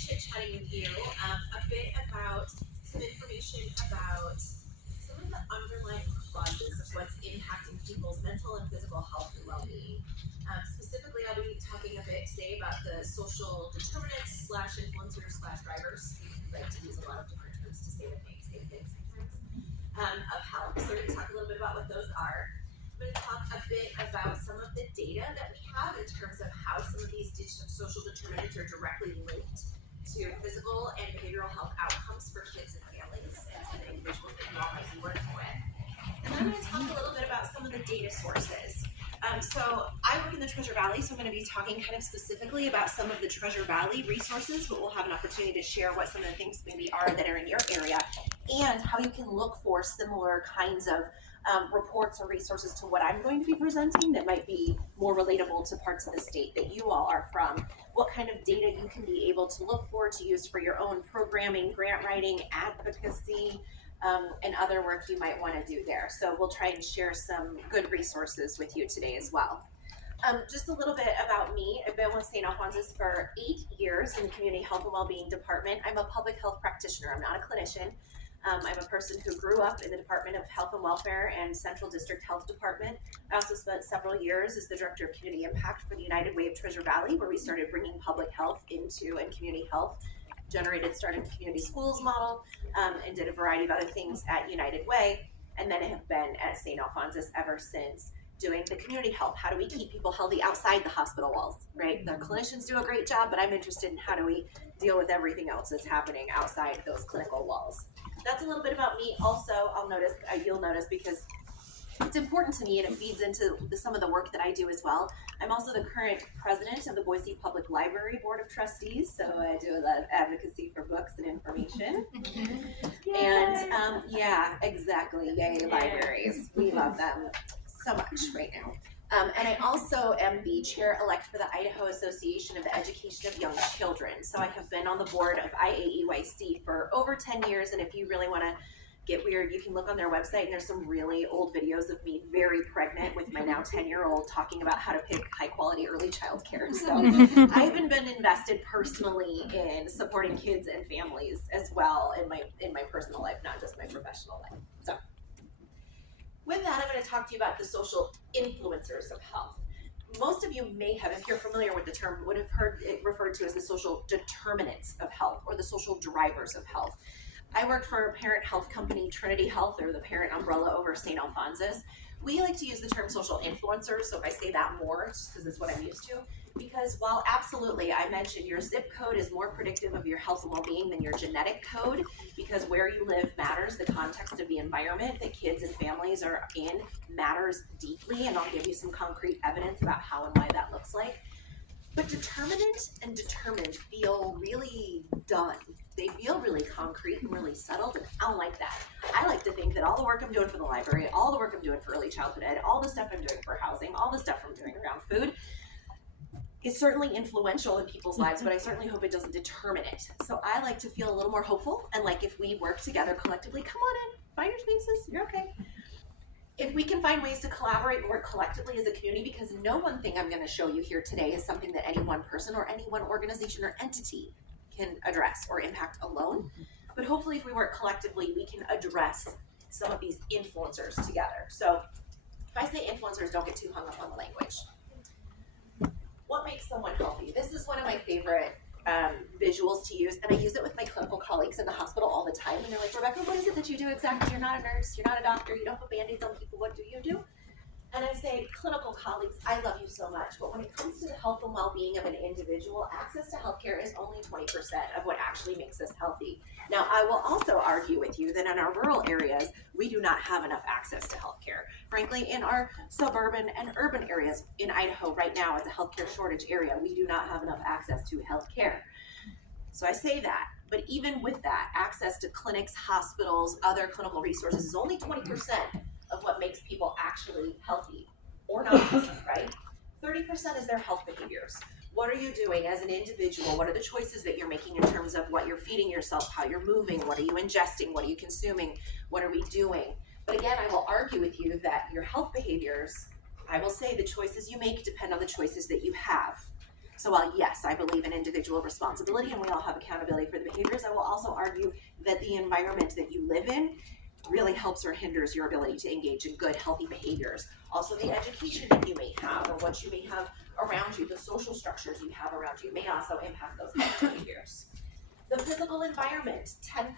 chit-chatting with you a bit about some information about some of the underlying causes of what's impacting people's mental and physical health and well-being. Specifically, I'll be talking a bit today about the social determinants slash influencers slash drivers. We like to use a lot of different terms to say the same thing sometimes. Of health. So we're going to talk a little bit about what those are. I'm going to talk a bit about some of the data that we have in terms of how some of these social determinants are directly linked to physical and behavioral health outcomes for kids and families and some individuals that you all might be working with. And then I'm going to talk a little bit about some of the data sources. So I work in the Treasure Valley, so I'm going to be talking kind of specifically about some of the Treasure Valley resources, but we'll have an opportunity to share what some of the things maybe are that are in your area and how you can look for similar kinds of reports or resources to what I'm going to be presenting that might be more relatable to parts of the state that you all are from. What kind of data you can be able to look for to use for your own programming, grant writing, advocacy, and other work you might want to do there. So we'll try and share some good resources with you today as well. Just a little bit about me. I've been with St. Alphonsus for 8 years in the Community Health and Wellbeing Department. I'm a public health practitioner. I'm not a clinician. I'm a person who grew up in the Department of Health and Welfare and Central District Health Department. I also spent several years as the Director of Community Impact for the United Way of Treasure Valley, where we started bringing public health into and community health, started the community schools model, and did a variety of other things at United Way, and then have been at St. Alphonsus ever since, doing the community health. How do we keep people healthy outside the hospital walls, right? The clinicians do a great job, but I'm interested in how do we deal with everything else that's happening outside those clinical walls. That's a little bit about me. Also, you'll notice because it's important to me and it feeds into some of the work that I do as well. I'm also the current president of the Boise Public Library Board of Trustees, so I do a lot of advocacy for books and information. And yeah, exactly. Yay, libraries. We love them so much right now. And I also am the chair-elect for the Idaho Association of the Education of Young Children. So I have been on the board of IAEYC for over 10 years, and if you really want to get weird, you can look on their website, and there's some really old videos of me very pregnant with my now 10-year-old talking about how to pick high-quality early child care. So I've been invested personally in supporting kids and families as well in my personal life, not just my professional life. So with that, I'm going to talk to you about the social influencers of health. Most of you may have, if you're familiar with the term, would have heard it referred to as the social determinants of health or the social drivers of health. I work for a parent health company, Trinity Health, or the parent umbrella over St. Alphonsus. We like to use the term social influencers, so if I say that more, it's just because it's what I'm used to. Because while absolutely, I mentioned your zip code is more predictive of your health and well-being than your genetic code, because where you live matters, the context of the environment that kids and families are in matters deeply, and I'll give you some concrete evidence about how and why that looks like. But determinant and determined feel really done. They feel really concrete and really settled, and I don't like that. I like to think that all the work I'm doing for the library, all the work I'm doing for early childhood ed, all the stuff I'm doing for housing, all the stuff I'm doing around food is certainly influential in people's lives, but I certainly hope it doesn't determine it. So I like to feel a little more hopeful, and like if we work together collectively, come on in, find your spaces, you're okay. If we can find ways to collaborate and work collectively as a community, because no one thing I'm going to show you here today is something that any one person or any one organization or entity can address or impact alone. But hopefully if we work collectively, we can address some of these influencers together. So if I say influencers, don't get too hung up on the language. What makes someone healthy? This is one of my favorite visuals to use, and I use it with my clinical colleagues in the hospital all the time, and they're like, Rebecca, what is it that you do exactly? You're not a nurse, you're not a doctor, you don't put band-aids on people, what do you do? And I say, clinical colleagues, I love you so much, but when it comes to the health and well-being of an individual, access to healthcare is only 20% of what actually makes us healthy. Now, I will also argue with you that in our rural areas, we do not have enough access to healthcare. Frankly, in our suburban and urban areas in Idaho right now as a healthcare shortage area, we do not have enough access to healthcare. So I say that, but even with that, access to clinics, hospitals, other clinical resources is only 20% of what makes people actually healthy or not, right? 30% is their health behaviors. What are you doing as an individual? What are the choices that you're making in terms of what you're feeding yourself, how you're moving, what are you ingesting, what are you consuming, what are we doing? But again, I will argue with you that your health behaviors, I will say the choices you make depend on the choices that you have. So while yes, I believe in individual responsibility and we all have accountability for the behaviors, I will also argue that the environment that you live in really helps or hinders your ability to engage in good, healthy behaviors. Also, the education that you may have or what you may have around you, the social structures you have around you may also impact those behaviors. The physical environment, 10%.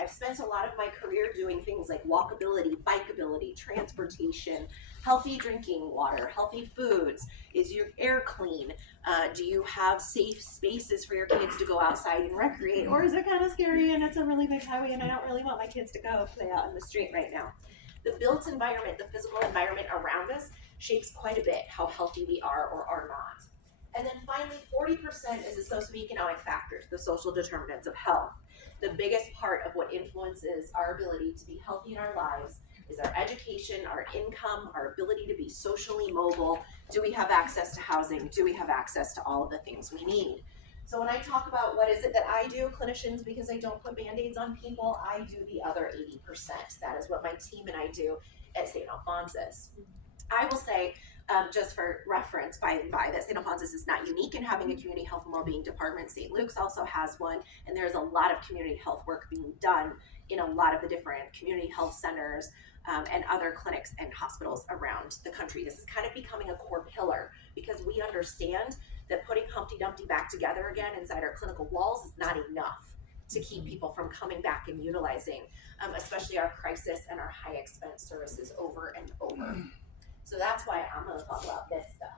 I've spent a lot of my career doing things like walkability, bikeability, transportation, healthy drinking water, healthy foods. Is your air clean? Do you have safe spaces for your kids to go outside and recreate? Or is it kind of scary and it's a really big highway and I don't really want my kids to go play out in the street right now? The built environment, the physical environment around us shapes quite a bit how healthy we are or are not. And then finally, 40% is the socioeconomic factors, the social determinants of health. The biggest part of what influences our ability to be healthy in our lives is our education, our income, our ability to be socially mobile. Do we have access to housing? Do we have access to all of the things we need? So when I talk about what is it that I do, clinicians, because I don't put Band-Aids on people, I do the other 80%. That is what my team and I do at St. Alphonsus. I will say, just for reference, by that St. Alphonsus is not unique in having a community health and wellbeing department. St. Luke's also has one, and there's a lot of community health work being done in a lot of the different community health centers and other clinics and hospitals around the country. This is kind of becoming a core pillar because we understand that putting Humpty Dumpty back together again inside our clinical walls is not enough to keep people from coming back and utilizing, especially our crisis and our high expense services over and over. So that's why I'm going to talk about this stuff.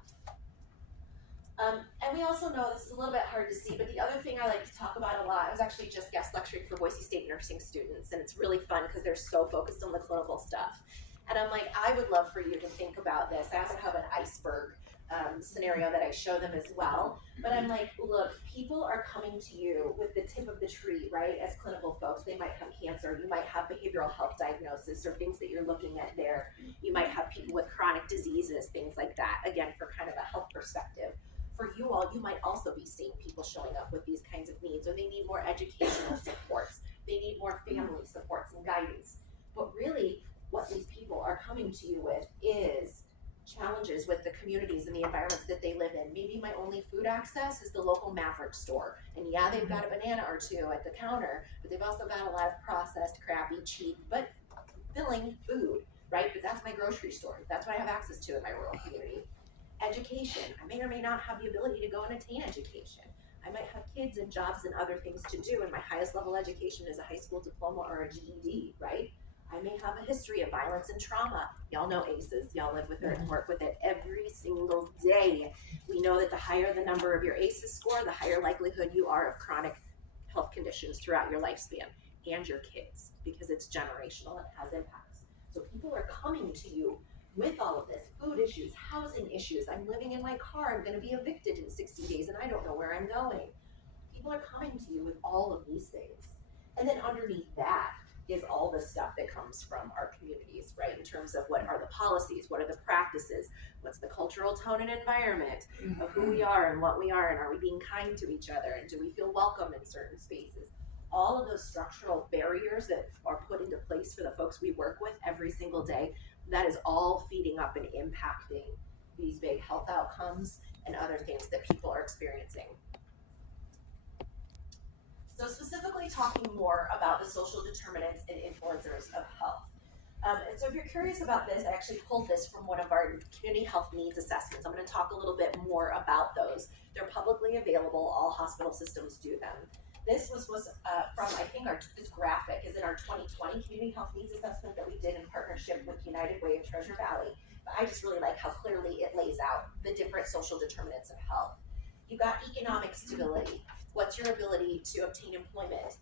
And we also know this is a little bit hard to see, but the other thing I like to talk about a lot, I was actually just guest lecturing for Boise State nursing students, and it's really fun because they're so focused on the clinical stuff. And I'm like, I would love for you to think about this. I also have an iceberg scenario that I show them as well. But I'm like, look, people are coming to you with the tip of the tree, right? As clinical folks, they might have cancer, you might have behavioral health diagnosis or things that you're looking at there. You might have people with chronic diseases, things like that, again, for kind of a health perspective. For you all, you might also be seeing people showing up with these kinds of needs, or they need more educational supports, they need more family supports and guidance. But really, what these people are coming to you with is challenges with the communities and the environments that they live in. Maybe my only food access is the local Maverick store. And yeah, they've got a banana or two at the counter, but they've also got a lot of processed, crappy, cheap, but filling food, right? But that's my grocery store. That's what I have access to in my rural community. Education. I may or may not have the ability to go and attain education. I might have kids and jobs and other things to do, and my highest level education is a high school diploma or a GED, right? I may have a history of violence and trauma. Y'all know ACEs. Y'all live with it and work with it every single day. We know that the higher the number of your ACEs score, the higher likelihood you are of chronic health conditions throughout your lifespan and your kids, because it's generational and has impacts. So people are coming to you with all of this, food issues, housing issues. I'm living in my car. I'm going to be evicted in 60 days and I don't know where I'm going. People are coming to you with all of these things. And then underneath that is all the stuff that comes from our communities, right? In terms of what are the policies, what are the practices, what's the cultural tone and environment of who we are and what we are, and are we being kind to each other, and do we feel welcome in certain spaces? All of those structural barriers that are put into place for the folks we work with every single day, that is all feeding up and impacting these big health outcomes and other things that people are experiencing. So specifically talking more about the social determinants and influencers of health. And so if you're curious about this, I actually pulled this from one of our community health needs assessments. I'm going to talk a little bit more about those. They're publicly available. All hospital systems do them. This was from, I think, this graphic is in our 2020 community health needs assessment that we did in partnership with United Way of Treasure Valley. But I just really like how clearly it lays out the different social determinants of health. You've got economic stability. What's your ability to obtain employment?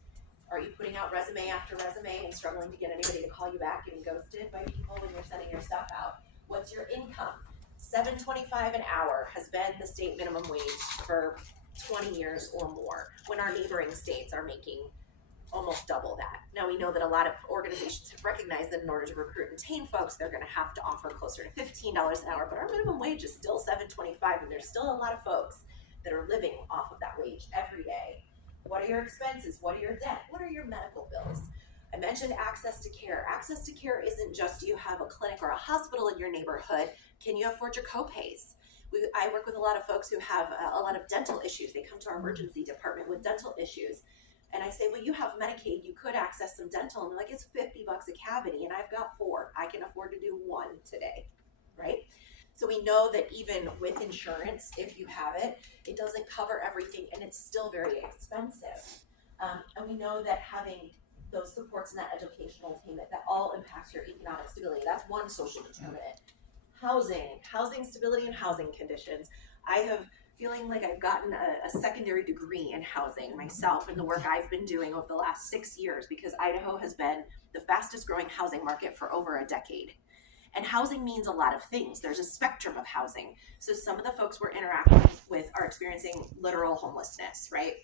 Are you putting out resume after resume and struggling to get anybody to call you back, getting ghosted by people when you're sending your stuff out? What's your income? $7.25 an hour has been the state minimum wage for 20 years or more, when our neighboring states are making almost double that. Now we know that a lot of organizations have recognized that in order to recruit and retain folks, they're going to have to offer closer to $15 an hour, but our minimum wage is still $7.25, and there's still a lot of folks that are living off of that wage every day. What are your expenses? What are your debt? What are your medical bills? I mentioned access to care. Access to care isn't just you have a clinic or a hospital in your neighborhood. Can you afford your copays? I work with a lot of folks who have a lot of dental issues. They come to our emergency department with dental issues. And I say, well, you have Medicaid, you could access some dental. And they're like, it's $50 a cavity, and I've got 4. I can afford to do 1 today, right? So we know that even with insurance, if you have it, it doesn't cover everything, and it's still very expensive. And we know that having those supports and that educational attainment, that all impacts your economic stability. That's one social determinant. Housing stability and housing conditions. I have feeling like I've gotten a secondary degree in housing myself in the work I've been doing over the last 6 years, because Idaho has been the fastest growing housing market for over a decade. And housing means a lot of things. There's a spectrum of housing. So some of the folks we're interacting with are experiencing literal homelessness, right?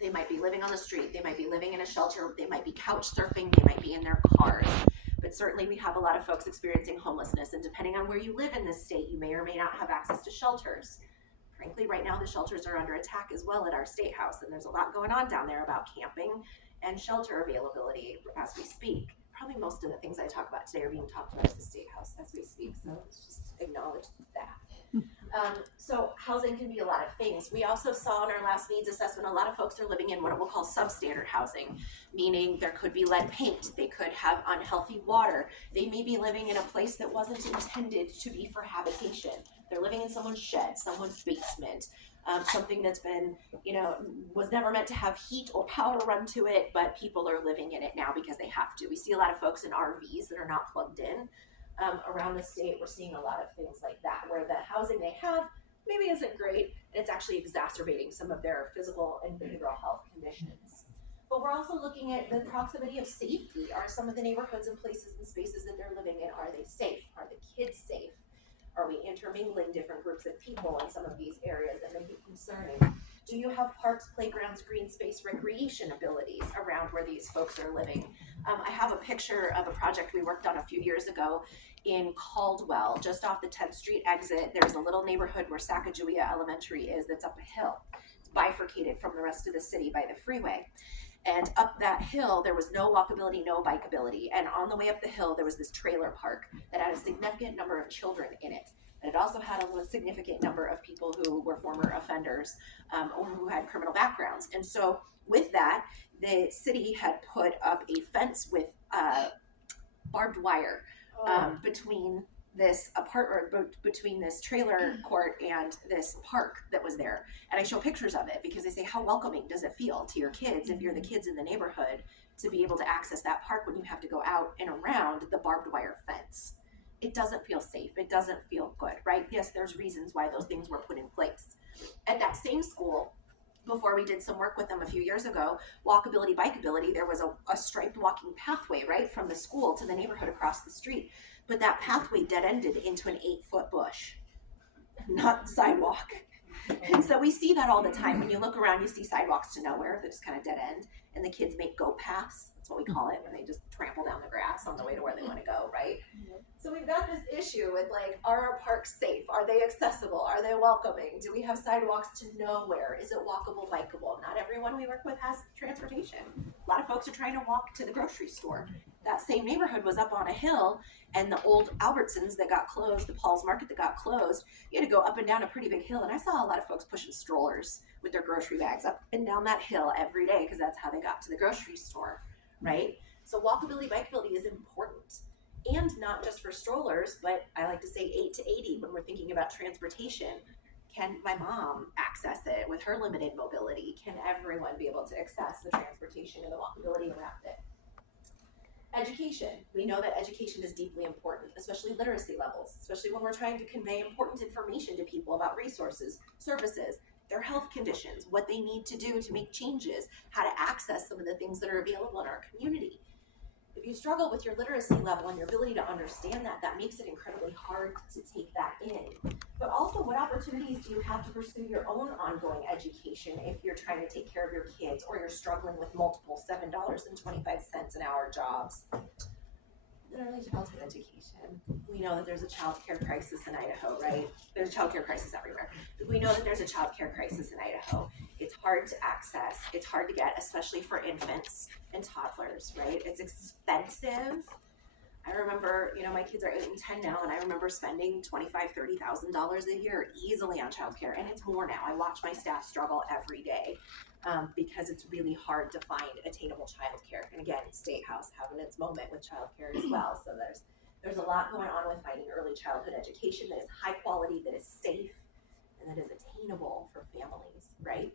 They might be living on the street. They might be living in a shelter. They might be couch surfing. They might be in their cars. But certainly we have a lot of folks experiencing homelessness. And depending on where you live in this state, you may or may not have access to shelters. Frankly, right now the shelters are under attack as well at our state house. And there's a lot going on down there about camping and shelter availability as we speak. Probably most of the things I talk about today are being talked about at the state house as we speak. So let's just acknowledge that. So housing can be a lot of things. We also saw in our last needs assessment, a lot of folks are living in what we'll call substandard housing, meaning there could be lead paint, they could have unhealthy water, they may be living in a place that wasn't intended to be for habitation. They're living in someone's shed, someone's basement, something that's been, was never meant to have heat or power run to it, but people are living in it now because they have to. We see a lot of folks in RVs that are not plugged in. Around the state, we're seeing a lot of things like that, where the housing they have maybe isn't great, and it's actually exacerbating some of their physical and behavioral health conditions. But we're also looking at the proximity of safety. Are some of the neighborhoods and places and spaces that they're living in, are they safe? Are the kids safe? Are we intermingling different groups of people in some of these areas that may be concerning? Do you have parks, playgrounds, green space, recreation abilities around where these folks are living? I have a picture of a project we worked on a few years ago in Caldwell, just off the 10th Street exit. There's a little neighborhood where Sacagawea Elementary is that's up a hill. It's bifurcated from the rest of the city by the freeway. And up that hill, there was no walkability, no bikeability. And on the way up the hill, there was this trailer park that had a significant number of children in it. And it also had a significant number of people who were former offenders or who had criminal backgrounds. And so with that, the city had put up a fence with barbed wire between this between this trailer court and this park that was there. And I show pictures of it because they say, how welcoming does it feel to your kids, if you're the kids in the neighborhood, to be able to access that park when you have to go out and around the barbed wire fence? It doesn't feel safe. It doesn't feel good, right? Yes, there's reasons why those things were put in place. At that same school, before we did some work with them a few years ago, walkability, bikeability, there was a striped walking pathway right from the school to the neighborhood across the street. But that pathway dead-ended into an 8-foot bush, not the sidewalk. And so we see that all the time. When you look around, you see sidewalks to nowhere that just kind of dead end, and the kids make go paths. That's what we call it, when they just trample down the grass on the way to where they want to go, right? So we've got this issue with, like, are our parks safe? Are they accessible? Are they welcoming? Do we have sidewalks to nowhere? Is it walkable, bikeable? Not everyone we work with has transportation. A lot of folks are trying to walk to the grocery store. That same neighborhood was up on a hill, and the old Albertsons that got closed, the Paul's Market that got closed, you had to go up and down a pretty big hill. And I saw a lot of folks pushing strollers with their grocery bags up and down that hill every day because that's how they got to the grocery store, right? So walkability, bikeability is important. And not just for strollers, but I like to say 8 to 80 when we're thinking about transportation. Can my mom access it with her limited mobility? Can everyone be able to access the transportation and the walkability around it? Education. We know that education is deeply important, especially literacy levels, especially when we're trying to convey important information to people about resources, services, their health conditions, what they need to do to make changes, how to access some of the things that are available in our community. If you struggle with your literacy level and your ability to understand that, that makes it incredibly hard to take that in. But also, what opportunities do you have to pursue your own ongoing education if you're trying to take care of your kids, or you're struggling with multiple $7.25 an hour jobs? Early childhood education. We know that there's a child care crisis in Idaho, right? There's a child care crisis everywhere. We know that there's a child care crisis in Idaho. It's hard to access. It's hard to get, especially for infants and toddlers, right? It's expensive. I remember, you know, my kids are 8 and 10 now, and I remember spending $25,000-$30,000 a year easily on childcare, and it's more now. I watch my staff struggle every day because it's really hard to find attainable childcare. And again, State House having its moment with childcare as well. So there's a lot going on with finding early childhood education that is high quality, that is safe, and that is attainable for families, right?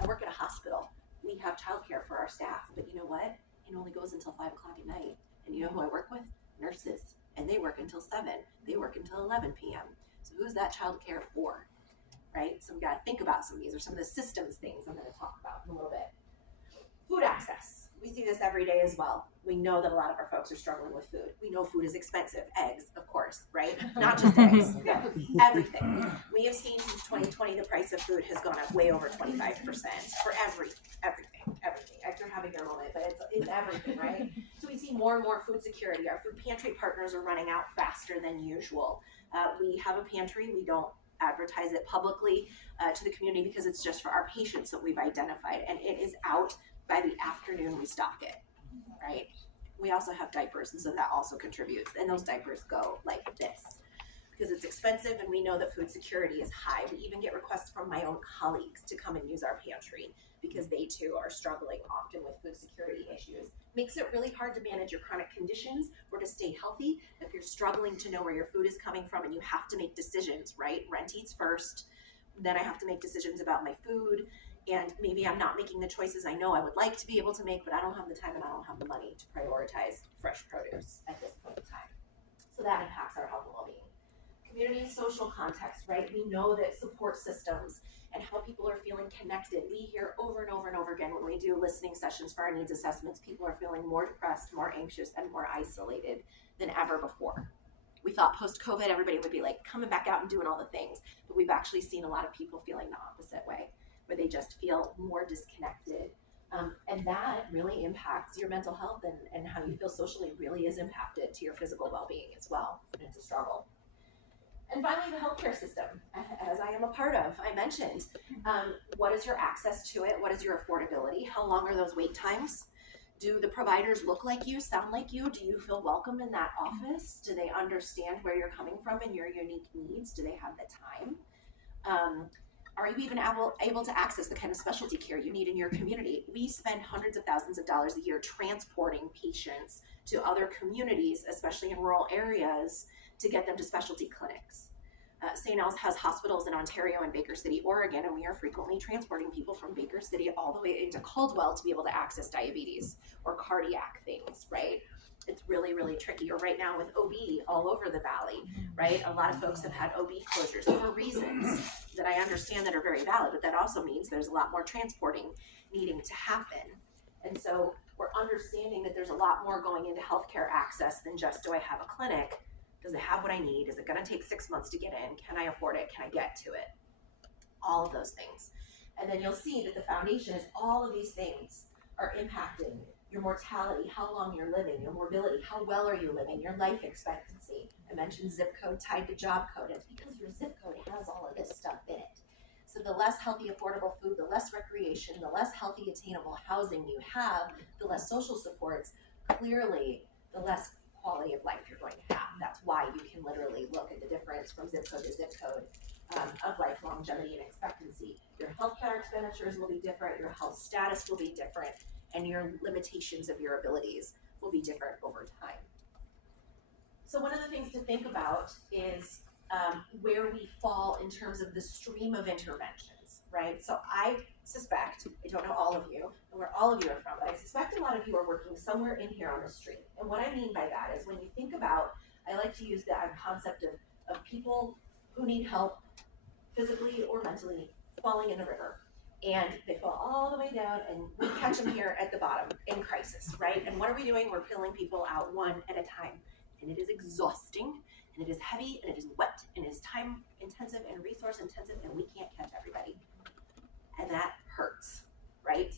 I work at a hospital. We have childcare for our staff, but you know what? It only goes until 5 o'clock at night. And you know who I work with? Nurses. And they work until 7. They work until 11 p.m. So who's that childcare for, right? So we got to think about some of these, or some of the systems things I'm going to talk about in a little bit. Food access. We see this every day as well. We know that a lot of our folks are struggling with food. We know food is expensive. Eggs, of course, right? Not just eggs. No, everything. We have seen since 2020 the price of food has gone up way over 25% for everything. Eggs are having their moment, but it's everything, right? So we see more and more food security. Our food pantry partners are running out faster than usual. We have a pantry. We don't advertise it publicly to the community because it's just for our patients that we've identified, and it is out by the afternoon we stock it, right? We also have diapers, and so that also contributes, and those diapers go like this because it's expensive, and we know that food security is high. We even get requests from my own colleagues to come and use our pantry because they too are struggling often with food security issues. Makes it really hard to manage your chronic conditions or to stay healthy if you're struggling to know where your food is coming from, and you have to make decisions, right? Rent eats first, then I have to make decisions about my food, and maybe I'm not making the choices I know I would like to be able to make, but I don't have the time and I don't have the money to prioritize fresh produce at this point in time. So that impacts our health and well-being. Community and social context, right? We know that support systems and how people are feeling connected. We hear over and over and over again when we do listening sessions for our needs assessments, people are feeling more depressed, more anxious, and more isolated than ever before. We thought post-COVID everybody would be like coming back out and doing all the things, but we've actually seen a lot of people feeling the opposite way, where they just feel more disconnected. And that really impacts your mental health, and how you feel socially really is impacted to your physical well-being as well. And it's a struggle. And finally, the healthcare system, as I am a part of, I mentioned, what is your access to it? What is your affordability? How long are those wait times? Do the providers look like you, sound like you? Do you feel welcome in that office? Do they understand where you're coming from and your unique needs? Do they have the time? Are you even able to access the kind of specialty care you need in your community? We spend hundreds of thousands of dollars a year transporting patients to other communities, especially in rural areas, to get them to specialty clinics. St. Al's has hospitals in Ontario and Baker City, Oregon, and we are frequently transporting people from Baker City all the way into Caldwell to be able to access diabetes or cardiac things, right? It's really, really tricky. Or right now with OB all over the valley, right? A lot of folks have had OB closures for reasons that I understand that are very valid, but that also means there's a lot more transporting needing to happen. And so we're understanding that there's a lot more going into healthcare access than just, do I have a clinic? Does it have what I need? Is it going to take 6 months to get in? Can I afford it? Can I get to it? All of those things. And then you'll see that the foundation is all of these things are impacting your mortality, how long you're living, your morbidity, how well are you living, your life expectancy. I mentioned zip code tied to job code. It's because your zip code has all of this stuff in it. So the less healthy, affordable food, the less recreation, the less healthy, attainable housing you have, the less social supports, clearly the less quality of life you're going to have. That's why you can literally look at the difference from zip code to zip code of life longevity and expectancy. Your healthcare expenditures will be different, your health status will be different, and your limitations of your abilities will be different over time. So one of the things to think about is where we fall in terms of the stream of interventions, right? So I suspect, I don't know all of you, and where all of you are from, but I suspect a lot of you are working somewhere in here on the street. And what I mean by that is when you think about, I like to use the concept of people who need help physically or mentally falling in the river. And they fall all the way down, and we catch them here at the bottom in crisis, right? And what are we doing? We're pulling people out one at a time. And it is exhausting, and it is heavy, and it is wet, and it is time intensive and resource intensive, and we can't catch everybody. And that hurts, right?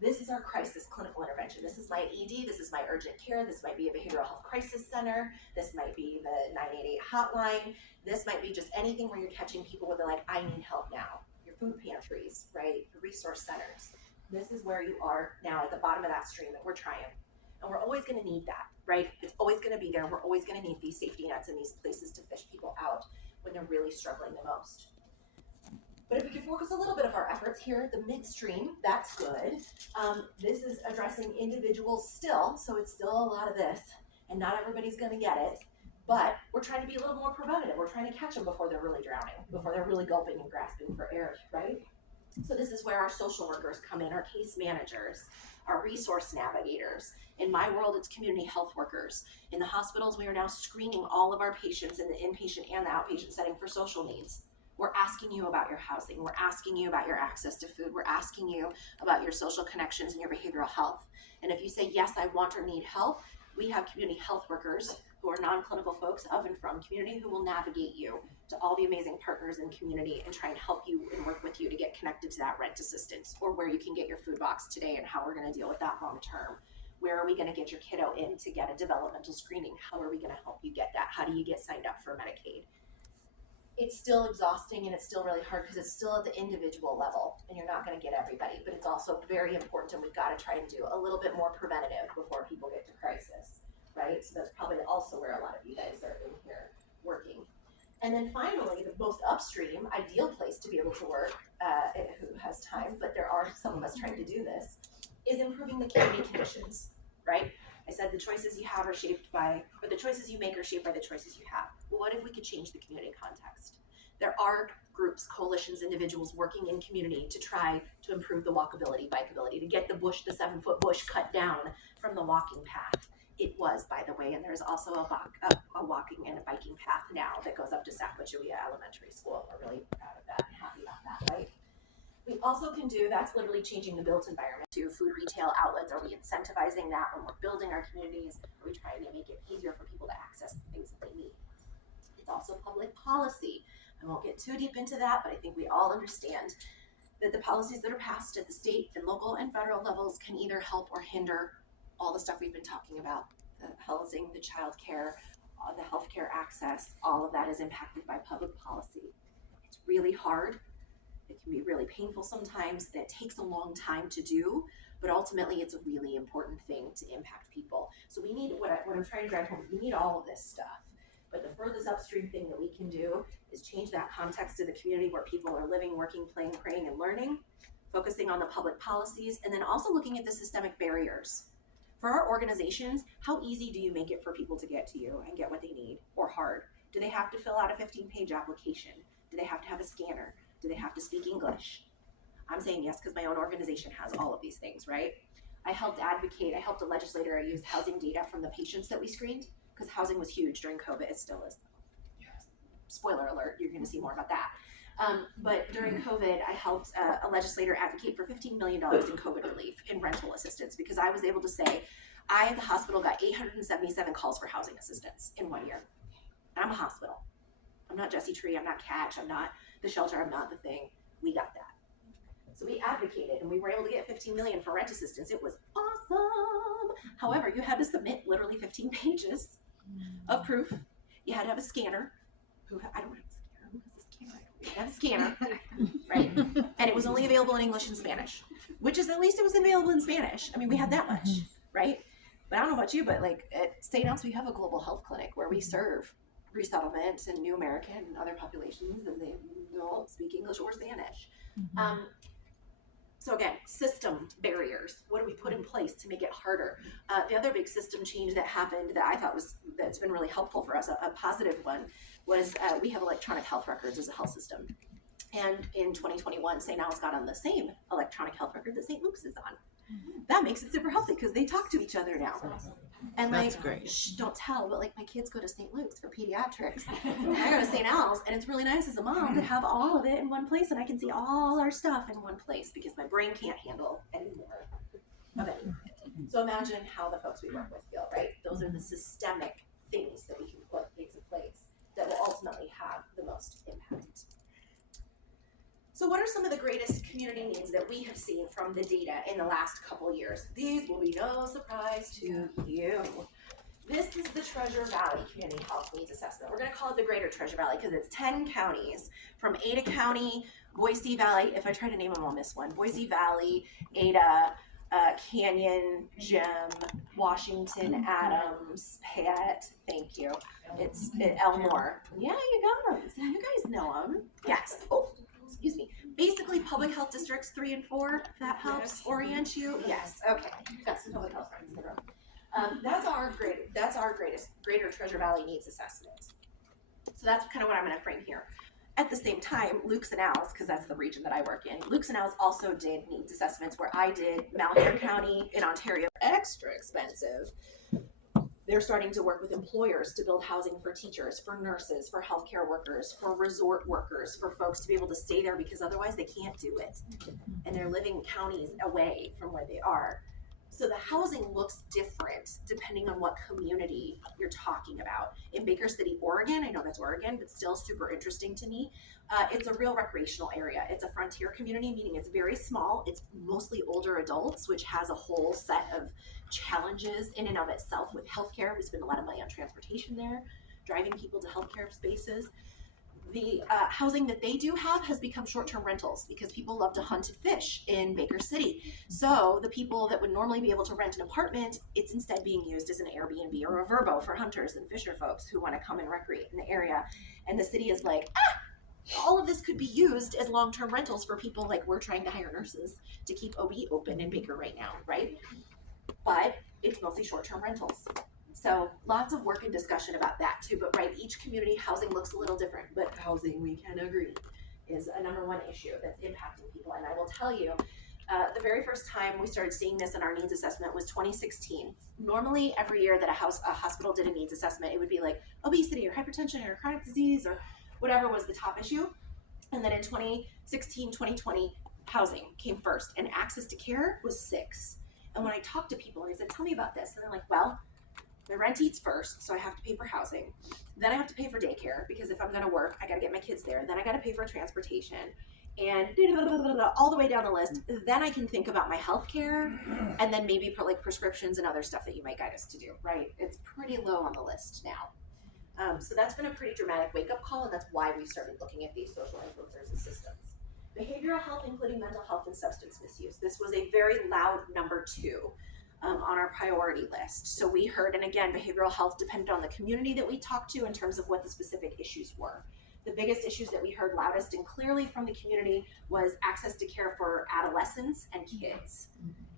This is our crisis clinical intervention. This is my ED, this is my urgent care, this might be a behavioral health crisis center, this might be the 988 hotline, this might be just anything where you're catching people where they're like, I need help now. Your food pantries, right? Your resource centers. This is where you are now at the bottom of that stream that we're trying. And we're always going to need that, right? It's always going to be there. We're always going to need these safety nets and these places to fish people out when they're really struggling the most. But if we could focus a little bit of our efforts here, the midstream, that's good. This is addressing individuals still, so it's still a lot of this, and not everybody's going to get it. But we're trying to be a little more preventative. We're trying to catch them before they're really drowning, before they're really gulping and grasping for air, right? So this is where our social workers come in, our case managers, our resource navigators. In my world, it's community health workers. In the hospitals, we are now screening all of our patients in the inpatient and the outpatient setting for social needs. We're asking you about your housing. We're asking you about your access to food. We're asking you about your social connections and your behavioral health. And if you say, yes, I want or need help, we have community health workers who are non-clinical folks of and from community who will navigate you to all the amazing partners in community and try and help you and work with you to get connected to that rent assistance, or where you can get your food box today and how we're going to deal with that long term. Where are we going to get your kiddo in to get a developmental screening? How are we going to help you get that? How do you get signed up for Medicaid? It's still exhausting and it's still really hard because it's still at the individual level and you're not going to get everybody, but it's also very important, and we've got to try and do a little bit more preventative before people get to crisis, right? So that's probably also where a lot of you guys are in here working. And then finally, the most upstream, ideal place to be able to work, who has time, but there are some of us trying to do this, is improving the community conditions, right? I said the choices you have are shaped by, or the choices you make are shaped by the choices you have. Well, what if we could change the community context? There are groups, coalitions, individuals working in community to try to improve the walkability, bikeability, to get the bush, the 7-foot bush cut down from the walking path. It was, by the way, and there's also a walking and a biking path now that goes up to Sacagawea Elementary School. We're really proud of that and happy about that, right? We also can do, that's literally changing the built environment to food retail outlets. Are we incentivizing that when we're building our communities? Are we trying to make it easier for people to access the things that they need? It's also public policy. I won't get too deep into that, but I think we all understand that the policies that are passed at the state and local and federal levels can either help or hinder all the stuff we've been talking about, the housing, the childcare, the healthcare access, all of that is impacted by public policy. It's really hard. It can be really painful sometimes. That takes a long time to do, but ultimately it's a really important thing to impact people. So we need, what I'm trying to drive home, we need all of this stuff. But the furthest upstream thing that we can do is change that context to the community where people are living, working, playing, praying, and learning, focusing on the public policies, and then also looking at the systemic barriers. For our organizations, how easy do you make it for people to get to you and get what they need, or hard? Do they have to fill out a 15-page application? Do they have to have a scanner? Do they have to speak English? I'm saying yes because my own organization has all of these things, right? I helped a legislator, I used housing data from the patients that we screened, because housing was huge during COVID, it still is. Spoiler alert, you're gonna see more about that. But during COVID, I helped a legislator advocate for $15 million in COVID relief in rental assistance, because I was able to say, I at the hospital got 877 calls for housing assistance in 1 year. And I'm a hospital. I'm not Jesse Tree, I'm not Catch, I'm not the shelter, I'm not the thing. We got that. So we advocated and we were able to get 15 million for rent assistance. It was awesome. However, you had to submit literally 15 pages of proof. You had to have a scanner. I don't have a scanner. Right? And it was only available in English and Spanish, which is, at least it was available in Spanish. I mean, we had that much, right? But I don't know about you, but like at St. Al's, we have a global health clinic where we serve resettlement and New American and other populations, and they don't speak English or Spanish. So again, system barriers. What do we put in place to make it harder? The other big system change that happened that I thought that's been really helpful for us, a positive one, was we have electronic health records as a health system. And in 2021, St. Al's got on the same electronic health record that St. Luke's is on. That makes it super healthy because they talk to each other now. And That's like, great. don't tell, but like my kids go to St. Luke's for pediatrics. And I go to St. Al's, and it's really nice as a mom to have all of it in one place, and I can see all our stuff in one place because my brain can't handle any more of it. So imagine how the folks we work with feel, right? Those are the systemic things that we can put into place that will ultimately have the most impact. So what are some of the greatest community needs that we have seen from the data in the last couple years? These will be no surprise to you. This is the Treasure Valley Community Health Needs Assessment. We're going to call it the Greater Treasure Valley because it's 10 counties from Ada County, Boise Valley. If I try to name them, I'll miss one. Boise Valley, Ada, Canyon, Gem, Washington, Adams, Payette, thank you. It's Elmore. Yeah, you got them. You guys know them. Yes. Oh, excuse me. Basically, public health districts 3 and 4, if that helps orient you. Yes, okay. Got some public health friends in the room. That's our Greater Treasure Valley Needs Assessment. So that's kind of what I'm going to frame here. At the same time, Luke's and Al's, because that's the region that I work in, Luke's and Al's also did needs assessments where I did Malheur County in Ontario. Extra expensive. They're starting to work with employers to build housing for teachers, for nurses, for healthcare workers, for resort workers, for folks to be able to stay there because otherwise they can't do it. And they're living counties away from where they are. So the housing looks different depending on what community you're talking about. In Baker City, Oregon, I know that's Oregon, but still super interesting to me. It's a real recreational area. It's a frontier community, meaning it's very small. It's mostly older adults, which has a whole set of challenges in and of itself with healthcare. We spend a lot of money on transportation there, driving people to healthcare spaces. The housing that they do have has become short-term rentals because people love to hunt and fish in Baker City. So the people that would normally be able to rent an apartment, it's instead being used as an Airbnb or a Vrbo for hunters and fisher folks who want to come and recreate in the area. And the city is like, all of this could be used as long-term rentals for people. Like, we're trying to hire nurses to keep OB open in Baker right now, right? But it's mostly short-term rentals. So lots of work and discussion about that too. But right, each community housing looks a little different, but housing, we can agree, is a number one issue that's impacting people. And I will tell you, the very first time we started seeing this in our needs assessment was 2016. Normally, every year that a hospital did a needs assessment, it would be like obesity or hypertension or chronic disease or whatever was the top issue. And then in 2016, 2020, housing came first, and access to care was 6. And when I talked to people and I said, tell me about this, and they're like, well, my rent eats first, so I have to pay for housing. Then I have to pay for daycare because if I'm going to work, I got to get my kids there. Then I got to pay for transportation and all the way down the list. Then I can think about my health care and then maybe for like prescriptions and other stuff that you might guide us to do, right? It's pretty low on the list now. So that's been a pretty dramatic wake-up call, and that's why we started looking at these social influencers and systems. Behavioral health, including mental health and substance misuse. This was a very loud number 2. On our priority list. So we heard, and again, behavioral health depended on the community that we talked to in terms of what the specific issues were. The biggest issues that we heard loudest and clearly from the community was access to care for adolescents and kids,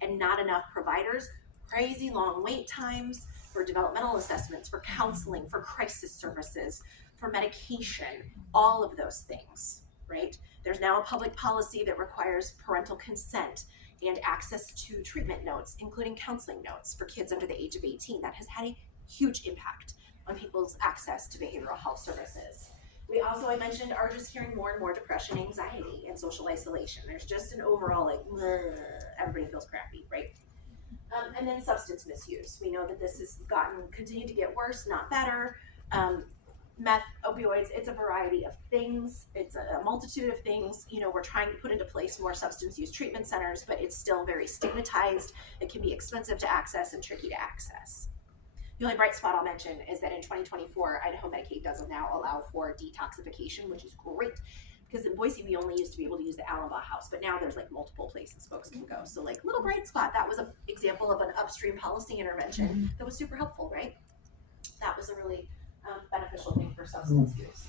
and not enough providers, crazy long wait times for developmental assessments, for counseling, for crisis services, for medication, all of those things, right? There's now a public policy that requires parental consent and access to treatment notes, including counseling notes for kids under the age of 18. That has had a huge impact on people's access to behavioral health services. We also, I mentioned, are just hearing more and more depression, anxiety, and social isolation. There's just an overall like, everybody feels crappy, right? And then substance misuse. We know that this has continued to get worse, not better. Meth, opioids, it's a variety of things. It's a multitude of things. You know, we're trying to put into place more substance use treatment centers, but it's still very stigmatized. It can be expensive to access and tricky to access. The only bright spot I'll mention is that in 2024, Idaho Medicaid does now allow for detoxification, which is great. Because in Boise, we only used to be able to use the Allenbaugh House, but now there's like multiple places folks can go. So like little bright spot, that was an example of an upstream policy intervention that was super helpful, right? That was a really beneficial thing for substance use.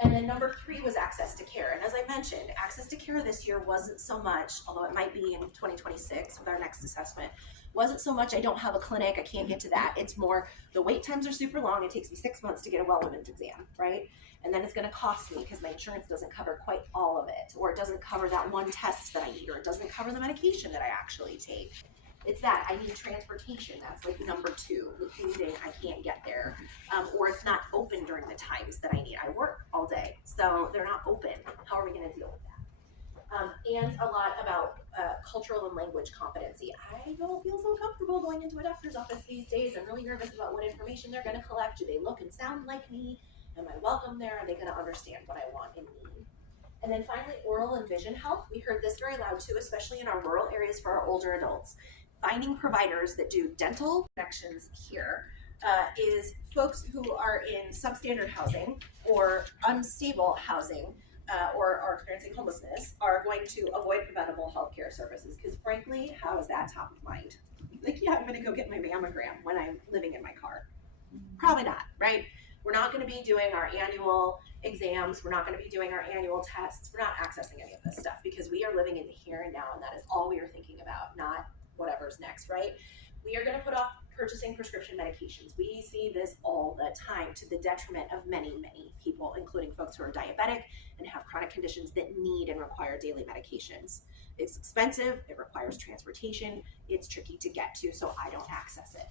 And then number 3 was access to care. And as I mentioned, access to care this year wasn't so much, although it might be in 2026 with our next assessment, wasn't so much I don't have a clinic, I can't get to that. It's more the wait times are super long. It takes me 6 months to get a well women's exam, right? And then it's going to cost me because my insurance doesn't cover quite all of it, or it doesn't cover that one test that I need, or it doesn't cover the medication that I actually take. It's that I need transportation. That's like number 2. Including I can't get there, or it's not open during the times that I need. I work all day, so they're not open. How are we going to deal with that? And a lot about cultural and language competency. I don't feel so comfortable going into a doctor's office these days. I'm really nervous about what information they're going to collect. Do they look and sound like me? Am I welcome there? Are they going to understand what I want and need? And then finally, oral and vision health. We heard this very loud too, especially in our rural areas for our older adults. Finding providers that do dental connections here is folks who are in substandard housing or unstable housing or are experiencing homelessness are going to avoid preventable healthcare services because, frankly, how is that top of mind? Like, yeah, I'm going to go get my mammogram when I'm living in my car. Probably not, right? We're not going to be doing our annual exams. We're not going to be doing our annual tests. We're not accessing any of this stuff because we are living in the here and now, and that is all we are thinking about, not whatever's next, right? We are going to put off purchasing prescription medications. We see this all the time to the detriment of many, many people, including folks who are diabetic and have chronic conditions that need and require daily medications. It's expensive, it requires transportation, it's tricky to get to, so I don't access it.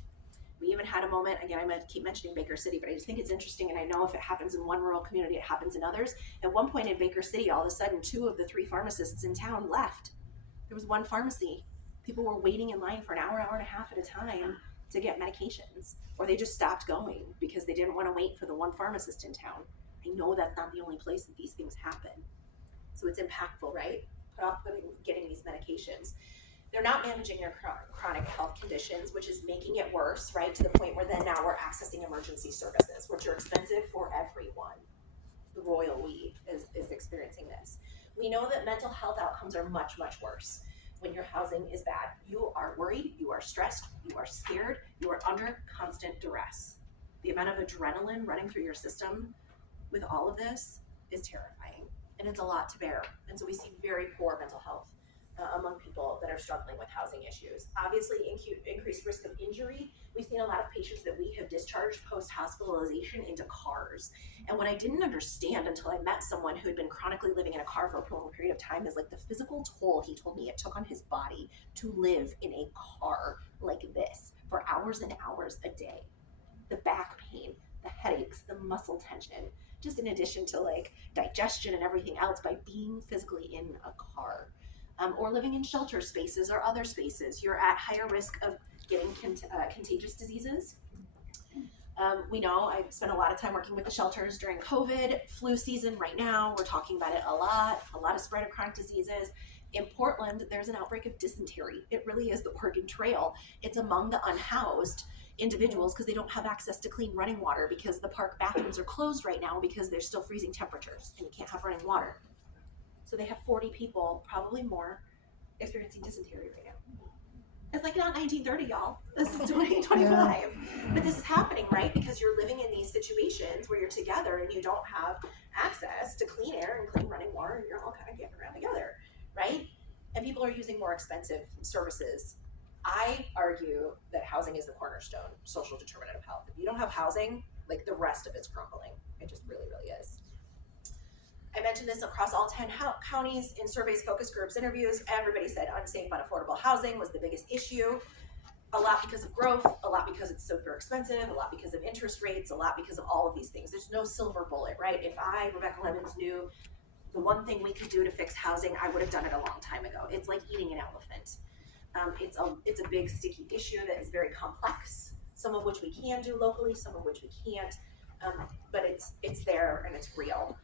We even had a moment, again, I'm going to keep mentioning Baker City, but I just think it's interesting, and I know if it happens in one rural community, it happens in others. At one point in Baker City, all of a sudden, 2 of the 3 pharmacists in town left. There was one pharmacy. People were waiting in line for an hour, hour and a half at a time to get medications, or they just stopped going because they didn't want to wait for the one pharmacist in town. I know that's not the only place that these things happen. So it's impactful, right? Put off getting these medications. They're not managing their chronic health conditions, which is making it worse, right? To the point where then now we're accessing emergency services, which are expensive for everyone. The royal we is experiencing this. We know that mental health outcomes are much, much worse when your housing is bad. You are worried, you are stressed, you are scared, you are under constant duress. The amount of adrenaline running through your system with all of this is terrifying, and it's a lot to bear. And so we see very poor mental health among people that are struggling with housing issues. Obviously, increased risk of injury. We've seen a lot of patients that we have discharged post-hospitalization into cars. And what I didn't understand until I met someone who had been chronically living in a car for a prolonged period of time is like the physical toll he told me it took on his body to live in a car like this for hours and hours a day. The back pain, the headaches, the muscle tension, just in addition to like digestion and everything else by being physically in a car. Or living in shelter spaces or other spaces, you're at higher risk of getting contagious diseases. We know I spent a lot of time working with the shelters during COVID, flu season right now, we're talking about it a lot of spread of chronic diseases. In Portland, there's an outbreak of dysentery. It really is the Oregon Trail. It's among the unhoused individuals because they don't have access to clean running water because the park bathrooms are closed right now because there's still freezing temperatures and you can't have running water. So they have 40 people, probably more, experiencing dysentery right now. It's like not 1930, y'all. This is 2025. Yeah. But this is happening, right? Because you're living in these situations where you're together and you don't have access to clean air and clean running water, and you're all kind of getting around together, right? And people are using more expensive services. I argue that housing is the cornerstone social determinant of health. If you don't have housing, like the rest of it's crumbling. It just really, really is. I mentioned this across all 10 counties in surveys, focus groups, interviews. Everybody said unsafe, unaffordable housing was the biggest issue. A lot because of growth, a lot because it's super expensive, a lot because of interest rates, a lot because of all of these things. There's no silver bullet, right? If I, Rebecca Lemmons, knew the one thing we could do to fix housing, I would have done it a long time ago. It's like eating an elephant. It's a big, sticky issue that is very complex, some of which we can do locally, some of which we can't, but it's there and it's real.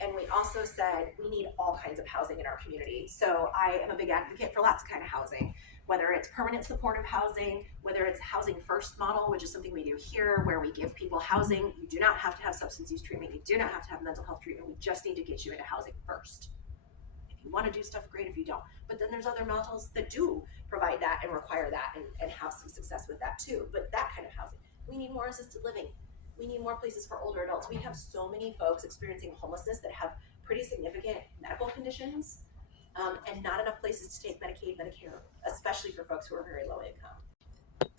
And we also said we need all kinds of housing in our community. So I am a big advocate for lots of kind of housing, whether it's permanent supportive housing, whether it's housing first model, which is something we do here where we give people housing. You do not have to have substance use treatment. You do not have to have mental health treatment. We just need to get you into housing first. If you want to do stuff, great. If you don't. But then there's other models that do provide that and require that and have some success with that too. But that kind of housing. We need more assisted living. We need more places for older adults. We have so many folks experiencing homelessness that have pretty significant medical conditions and not enough places to take Medicaid, Medicare, especially for folks who are very low income.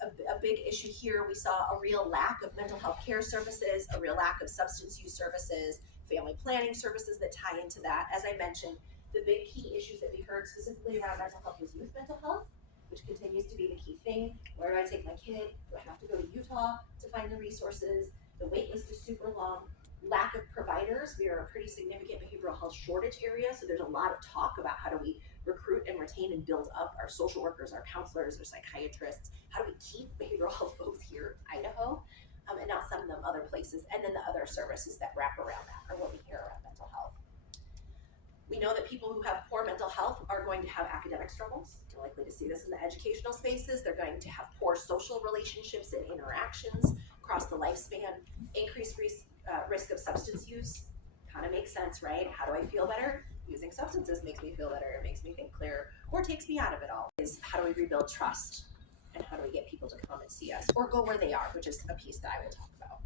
A big issue here, we saw a real lack of mental health care services, a real lack of substance use services, family planning services that tie into that. As I mentioned, the big key issues that we heard specifically around mental health was youth mental health, which continues to be the key thing. Where do I take my kid? Do I have to go to Utah to find the resources? The wait list is super long. Lack of providers. We are a pretty significant behavioral health shortage area, so there's a lot of talk about how do we recruit and retain and build up our social workers, our counselors, our psychiatrists. How do we keep behavioral health folks here in Idaho and not send them other places? And then the other services that wrap around that are what we hear around mental health. We know that people who have poor mental health are going to have academic struggles. You're likely to see this in the educational spaces. They're going to have poor social relationships and interactions across the lifespan, increased risk of substance use, Kind of makes sense, right? How do I feel better? Using substances makes me feel better. It makes me think clearer, or takes me out of it all. Is how do we rebuild trust, and how do we get people to come and see us or go where they are, which is a piece that I will talk about.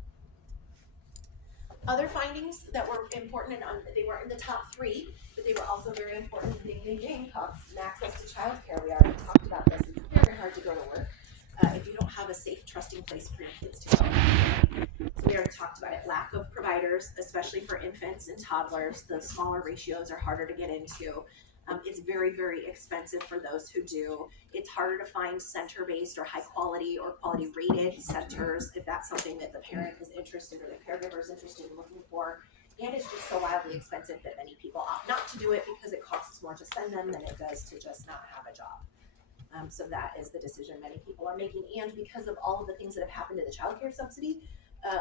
Other findings that were important, and they weren't in the top 3, but they were also very important. Ding, ding, ding. Access to childcare. We already talked about this. It's very hard to go to work if you don't have a safe, trusting place for your kids to go. So we already talked about it. Lack of providers, especially for infants and toddlers. The smaller ratios are harder to get into. It's very, very expensive for those who do. It's harder to find center-based or high-quality or quality-rated centers if that's something that the parent is interested or the caregiver is interested in looking for. And it's just so wildly expensive that many people opt not to do it because it costs more to send them than it does to just not have a job. So that is the decision many people are making. And because of all of the things that have happened to the child care subsidy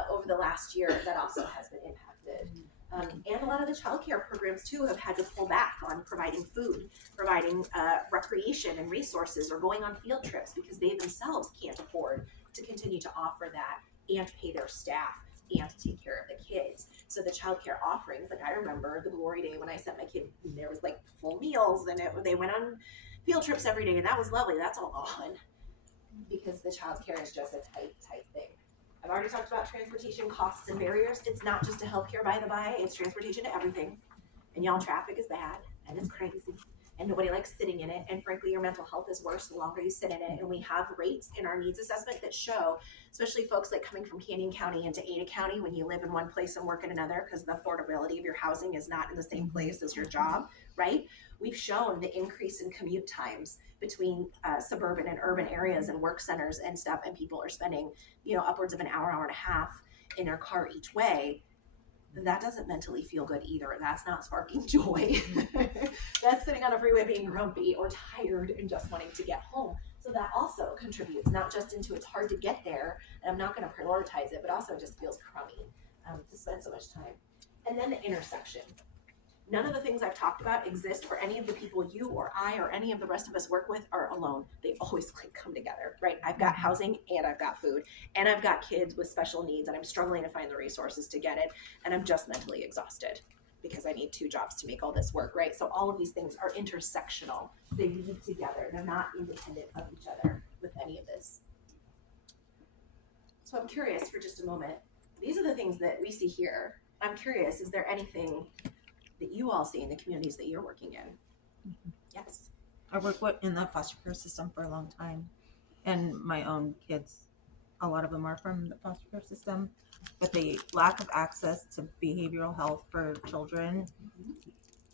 over the last year, that also has been impacted. And a lot of the childcare programs too have had to pull back on providing food, providing recreation and resources, or going on field trips because they themselves can't afford to continue to offer that and pay their staff and take care of the kids. So the childcare offerings, like I remember the glory day when I sent my kid, there was like full meals and they went on field trips every day, and that was lovely. That's all gone because the childcare is just a tight thing. I've already talked about transportation costs and barriers. It's not just a healthcare by the by, it's transportation to everything. And y'all, traffic is bad and it's crazy. And nobody likes sitting in it. And frankly, your mental health is worse the longer you sit in it. And we have rates in our needs assessment that show, especially folks like coming from Canyon County into Ada County, when you live in one place and work in another, because the affordability of your housing is not in the same place as your job, right? We've shown the increase in commute times between suburban and urban areas and work centers and stuff, and people are spending, upwards of an hour and a half in their car each way. That doesn't mentally feel good either. That's not sparking joy. That's sitting on a freeway being grumpy or tired and just wanting to get home. So that also contributes, not just into it's hard to get there, and I'm not going to prioritize it, but also it just feels crummy to spend so much time. And then the intersection. None of the things I've talked about exist for any of the people you or I or any of the rest of us work with are alone. They always come together, right? I've got housing and I've got food and I've got kids with special needs and I'm struggling to find the resources to get it. And I'm just mentally exhausted because I need 2 jobs to make all this work, right? So all of these things are intersectional. They weave together. They're not independent of each other with any of this. So I'm curious for just a moment. These are the things that we see here. I'm curious, is there anything that you all see in the communities that you're working in? Mm-hmm. Yes. I worked in the foster care system for a long time, and my own kids, a lot of them are from the foster care system, but the lack of access to behavioral health for children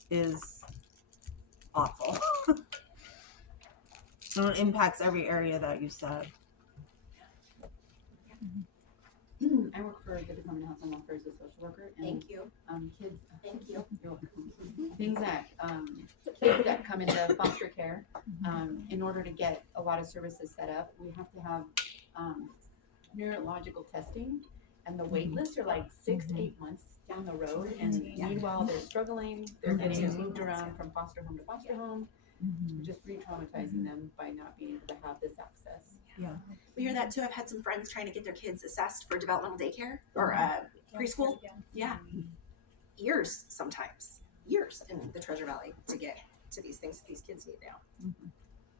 is awful. And it impacts every area that you said. I work for the Department of Health and Welfare as a social worker. And, Thank you. Kids. Thank you. Things that kids that come into foster care, in order to get a lot of services set up, we have to have neurological testing, and the wait lists are like 6 to 8 months down the road. And meanwhile, they're struggling. They're getting moved around from foster home to foster home, just re-traumatizing them by not being able to have this access. Yeah. We hear that too. I've had some friends trying to get their kids assessed for developmental daycare or preschool. Yeah. Years sometimes. Years in the Treasure Valley to get to these things that these kids need now.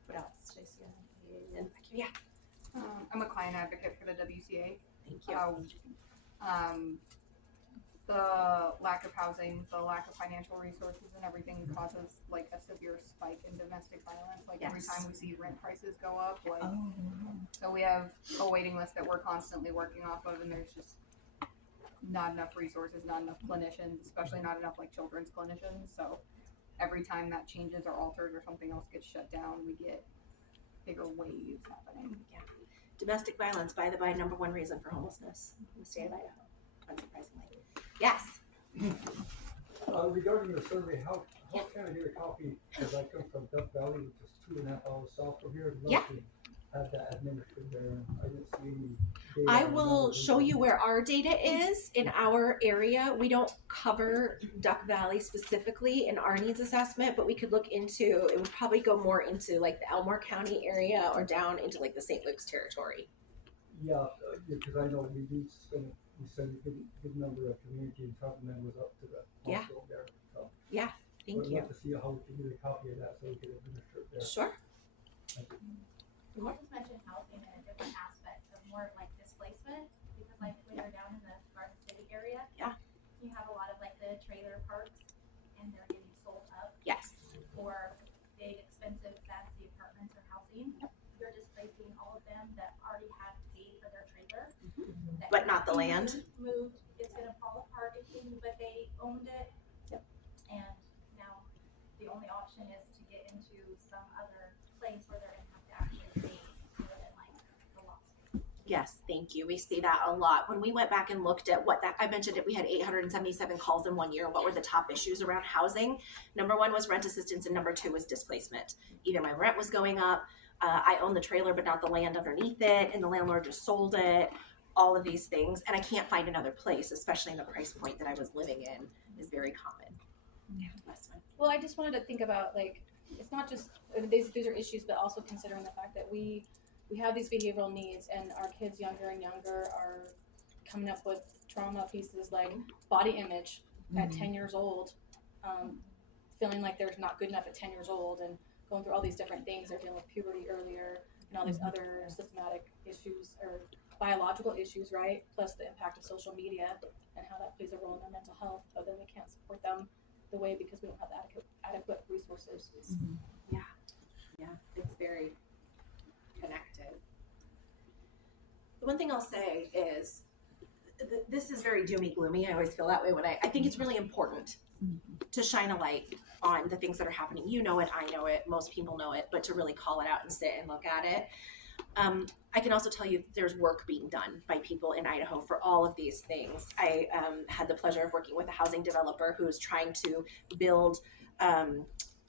What else? Yeah. I'm a client advocate for the WCA. Thank you. The lack of housing, the lack of financial resources and everything causes like a severe spike in domestic violence. Like every time we see rent prices go up, so we have a waiting list that we're constantly working off of, and there's just not enough resources, not enough clinicians, especially not enough like children's clinicians. So every time that changes or alters or something else gets shut down, we get bigger waves happening. Yeah. Domestic violence, by the by, number 1 reason for homelessness in the state of Idaho, unsurprisingly. Yes. Regarding your survey, how can I get a copy? Because I come from Duck Valley, which is 2.5 hours south from here. I'd love to have that administered there. I didn't see any data. I will show you where our data is in our area. We don't cover Duck Valley specifically in our needs assessment, but we could look into, it would probably go more into like the Elmore County area or down into like the St. Luke's territory. Yeah, because I know we do spend you said a good number of community and top members up to the Yeah. hospital there. So Thank I'd you. love to see how we can get a copy of that so we can administer it there. Sure. Thank you. You just mentioned housing in a different aspect of more of like displacement, because like when you're down in the Garden City area. Yeah. You have a lot of like the trailer parks and they're getting sold up Yes. for big, expensive, fancy apartments or housing. You're displacing all of them that already have paid for their trailer. that But not the if you land. Moved, it's gonna fall apart if you, but they owned it. Yep. And now the only option is to get into some other place where they're gonna have to actually pay more than like the lost. Yes, thank you. We see that a lot. When we went back and looked at what that, I mentioned it, we had 877 calls in 1 year. What were the top issues around housing? Number one was rent assistance, and number two was displacement. Either my rent was going up, I own the trailer but not the land underneath it, and the landlord just sold it. All of these things, and I can't find another place, especially in the price point that I was living in, is very common. Yeah, that's fine. Well, I just wanted to think about like it's not just these are issues, but also considering the fact that we have these behavioral needs, and our kids younger and younger are coming up with trauma pieces like body image at 10 years old, feeling like they're not good enough at 10 years old, and going through all these different things. They're dealing with puberty earlier, and all these other systematic issues or biological issues, right? Plus the impact of social media and how that plays a role in their mental health. But then we can't support them the way because we don't have the adequate resources. Yeah, it's very connected. The one thing I'll say is this is very doomy gloomy. I always feel that way when I think it's really important to shine a light on the things that are happening. You know it, I know it, most people know it, but to really call it out and sit and look at it. I can also tell you there's work being done by people in Idaho for all of these things. I had the pleasure of working with a housing developer who's trying to build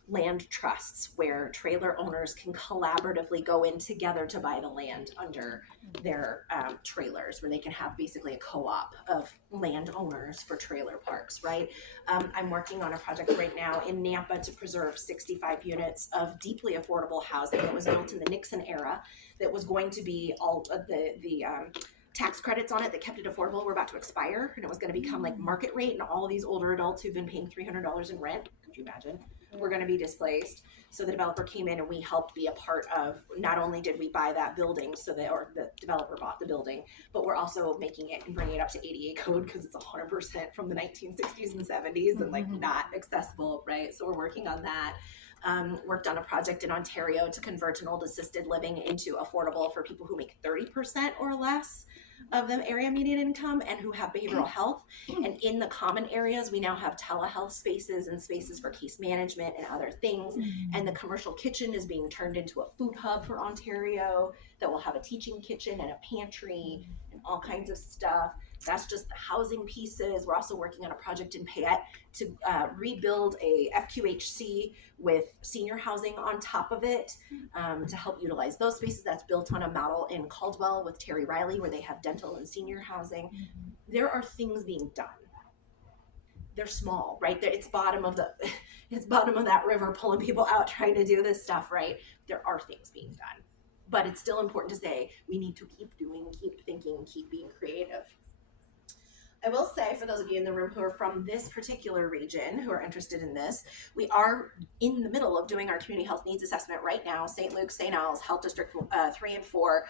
land trusts where trailer owners can collaboratively go in together to buy the land under their trailers, where they can have basically a co-op of landowners for trailer parks, right? I'm working on a project right now in Nampa to preserve 65 units of deeply affordable housing that was built in the Nixon era, that was going to be all of the tax credits on it that kept it affordable were about to expire, and it was going to become like market rate, and all these older adults who've been paying $300 in rent, could you imagine, were going to be displaced. So the developer came in and we helped be a part of, not only did we buy that building, or the developer bought the building, but we're also making it and bringing it up to ADA code because it's 100% from the 1960s and 70s and like not accessible, right? So we're working on that. Worked on a project in Ontario to convert an old assisted living into affordable for people who make 30% or less of the area median income and who have behavioral health. And in the common areas, we now have telehealth spaces and spaces for case management and other things. And the commercial kitchen is being turned into a food hub for Ontario that will have a teaching kitchen and a pantry and all kinds of stuff. That's just the housing pieces. We're also working on a project in Payette to rebuild a FQHC with senior housing on top of it, to help utilize those spaces. That's built on a model in Caldwell with Terry Riley, where they have dental and senior housing. There are things being done. They're small, right? It's bottom of that river, pulling people out, trying to do this stuff, right? There are things being done, but it's still important to say we need to keep doing, keep thinking, keep being creative. I will say, for those of you in the room who are from this particular region who are interested in this, we are in the middle of doing our community health needs assessment right now. St. Luke's, St. Al's, Health District 3 and 4,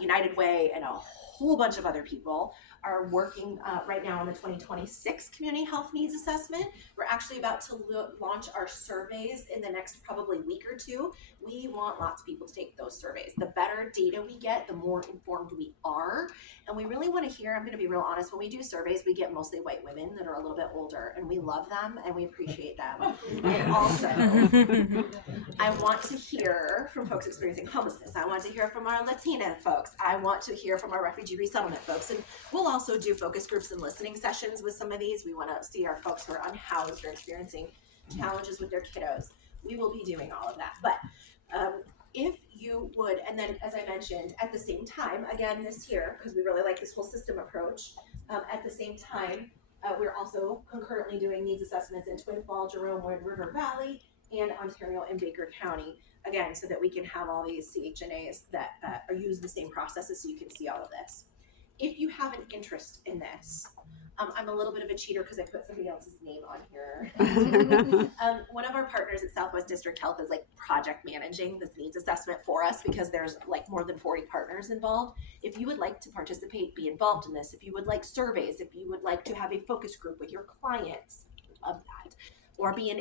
United Way, and a whole bunch of other people are working right now on the 2026 community health needs assessment. We're actually about to launch our surveys in the next probably week or two. We want lots of people to take those surveys. The better data we get, the more informed we are. And we really want to hear, I'm going to be real honest, when we do surveys, we get mostly white women that are a little bit older, and we love them and we appreciate them. And also, I want to hear from folks experiencing homelessness. I want to hear from our Latina folks. I want to hear from our refugee resettlement folks. And we'll also do focus groups and listening sessions with some of these. We want to see our folks who are unhoused or experiencing challenges with their kiddos. We will be doing all of that. But if you would, and then as I mentioned, at the same time, again this year, because we really like this whole system approach, at the same time, we're also concurrently doing needs assessments in Twin Falls, Jerome, Wood River Valley, and Ontario and Baker County, again, so that we can have all these CHNAs that use the same processes so you can see all of this. if you have an interest in this, I'm a little bit of a cheater because I put somebody else's name on here. One of our partners at Southwest District Health is like project managing this needs assessment for us because there's like more than 40 partners involved. If you would like to participate, be involved in this, if you would like surveys, if you would like to have a focus group with your clients, love that, or be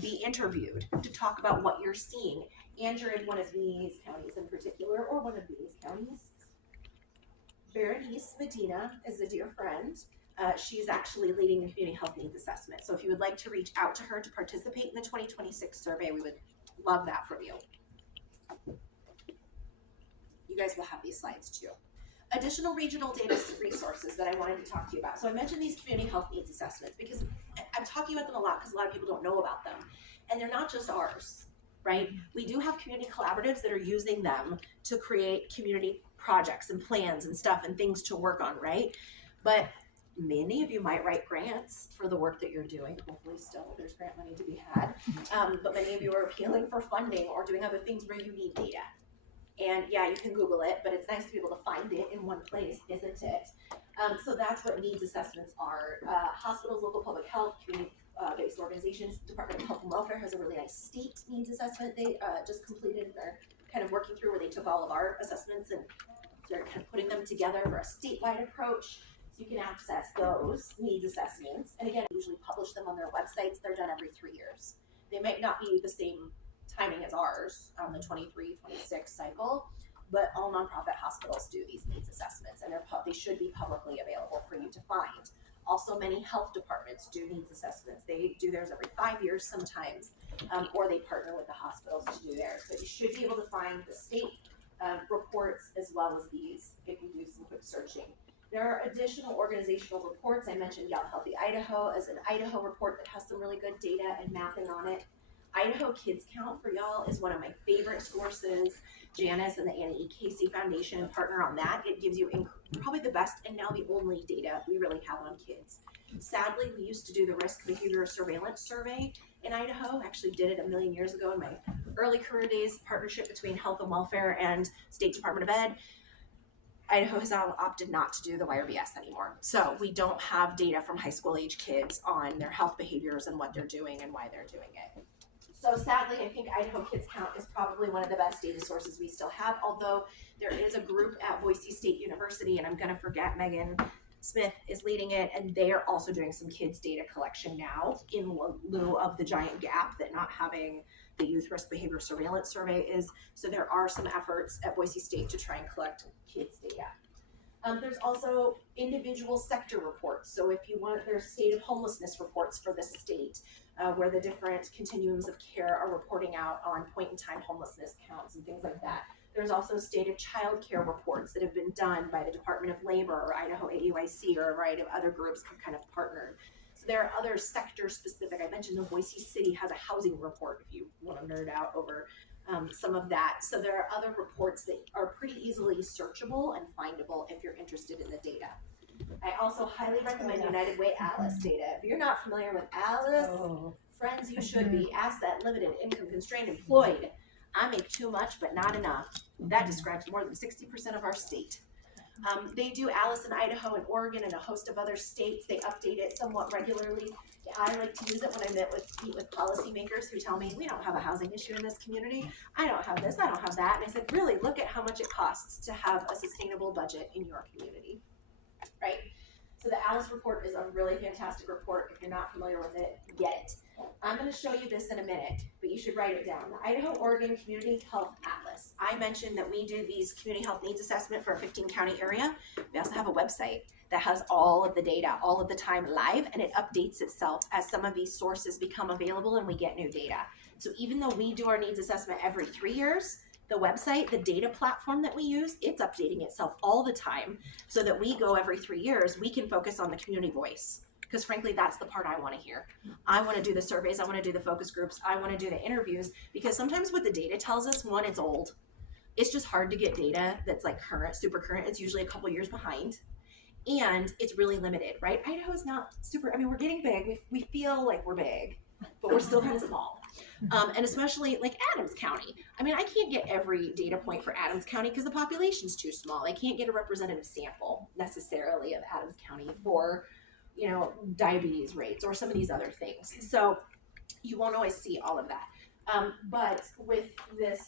be interviewed to talk about what you're seeing, and you're in one of these counties in particular, or one of these counties. Berenice Medina is a dear friend. She's actually leading the community health needs assessment. So if you would like to reach out to her to participate in the 2026 survey, we would love that from you. You guys will have these slides too. Additional regional data resources that I wanted to talk to you about. So I mentioned these community health needs assessments because I'm talking about them a lot because a lot of people don't know about them. And they're not just ours, right? We do have community collaboratives that are using them to create community projects and plans and stuff and things to work on, right? But many of you might write grants for the work that you're doing. Hopefully still there's grant money to be had. But many of you are appealing for funding or doing other things where you need data. And yeah, you can Google it, but it's nice to be able to find it in one place, isn't it? So that's what needs assessments are. Hospitals, local public health, community-based organizations, Department of Health and Welfare has a really nice state needs assessment they just completed. They're kind of working through where they took all of our assessments and they're kind of putting them together for a statewide approach. So you can access those needs assessments. And again, I usually publish them on their websites. They're done every 3 years. They might not be the same timing as ours, the 23-26 cycle, but all nonprofit hospitals do these needs assessments, and they should be publicly available for you to find. Also, many health departments do needs assessments. They do theirs every 5 years sometimes, or they partner with the hospitals to do theirs. But you should be able to find the state reports as well as these if you do some quick searching. There are additional organizational reports. I mentioned Young Healthy Idaho as an Idaho report that has some really good data and mapping on it. Idaho Kids Count for y'all is one of my favorite sources. Janice and the Annie E. Casey Foundation partner on that. It gives you probably the best and now the only data we really have on kids. Sadly, we used to do the risk behavior surveillance survey in Idaho. Actually did it a million years ago in my early career days, partnership between Health and Welfare and State Department of Ed. Idaho has now opted not to do the YRBS anymore. So we don't have data from high school age kids on their health behaviors and what they're doing and why they're doing it. So sadly, I think Idaho Kids Count is probably one of the best data sources we still have, although there is a group at Boise State University, and I'm gonna forget, Megan Smith is leading it, and they are also doing some kids data collection now in lieu of the giant gap that not having the youth risk behavior surveillance survey is. So there are some efforts at Boise State to try and collect kids data. There's also individual sector reports. So if you want, there's state of homelessness reports for the state, where the different continuums of care are reporting out on point-in-time homelessness counts and things like that. There's also state of child care reports that have been done by the Department of Labor or Idaho AUIC or a variety of other groups have kind of partnered. So there are other sector specific. I mentioned the Boise City has a housing report if you want to nerd out over some of that. So there are other reports that are pretty easily searchable and findable if you're interested in the data. I also highly recommend United Way ALICE data. If you're not familiar with ALICE, friends, you should be. Asset, limited, income constrained, employed. I make too much, but not enough. That describes more than 60% of our state. They do ALICE in Idaho and Oregon and a host of other states. They update it somewhat regularly. I like to use it when I meet with policymakers who tell me, we don't have a housing issue in this community. I don't have this, I don't have that. And I said, really, look at how much it costs to have a sustainable budget in your community, right? So the ALICE report is a really fantastic report. If you're not familiar with it, get it. I'm going to show you this in a minute, but you should write it down. The Idaho-Oregon Community Health Atlas. I mentioned that we do these community health needs assessment for a 15-county area. We also have a website that has all of the data all of the time live, and it updates itself as some of these sources become available and we get new data. So even though we do our needs assessment every 3 years, the website, the data platform that we use, it's updating itself all the time so that we go every 3 years, we can focus on the community voice. Because frankly, that's the part I want to hear. I want to do the surveys, I want to do the focus groups, I want to do the interviews, because sometimes what the data tells us, one, it's old. It's just hard to get data that's like current, super current. It's usually a couple years behind. And it's really limited, right? Idaho's not super, I mean, we're getting big. We feel like we're big, but we're still kind of small. And especially like Adams County. I mean, I can't get every data point for Adams County because the population's too small. I can't get a representative sample necessarily of Adams County for, you know, diabetes rates or some of these other things. So you won't always see all of that. But with this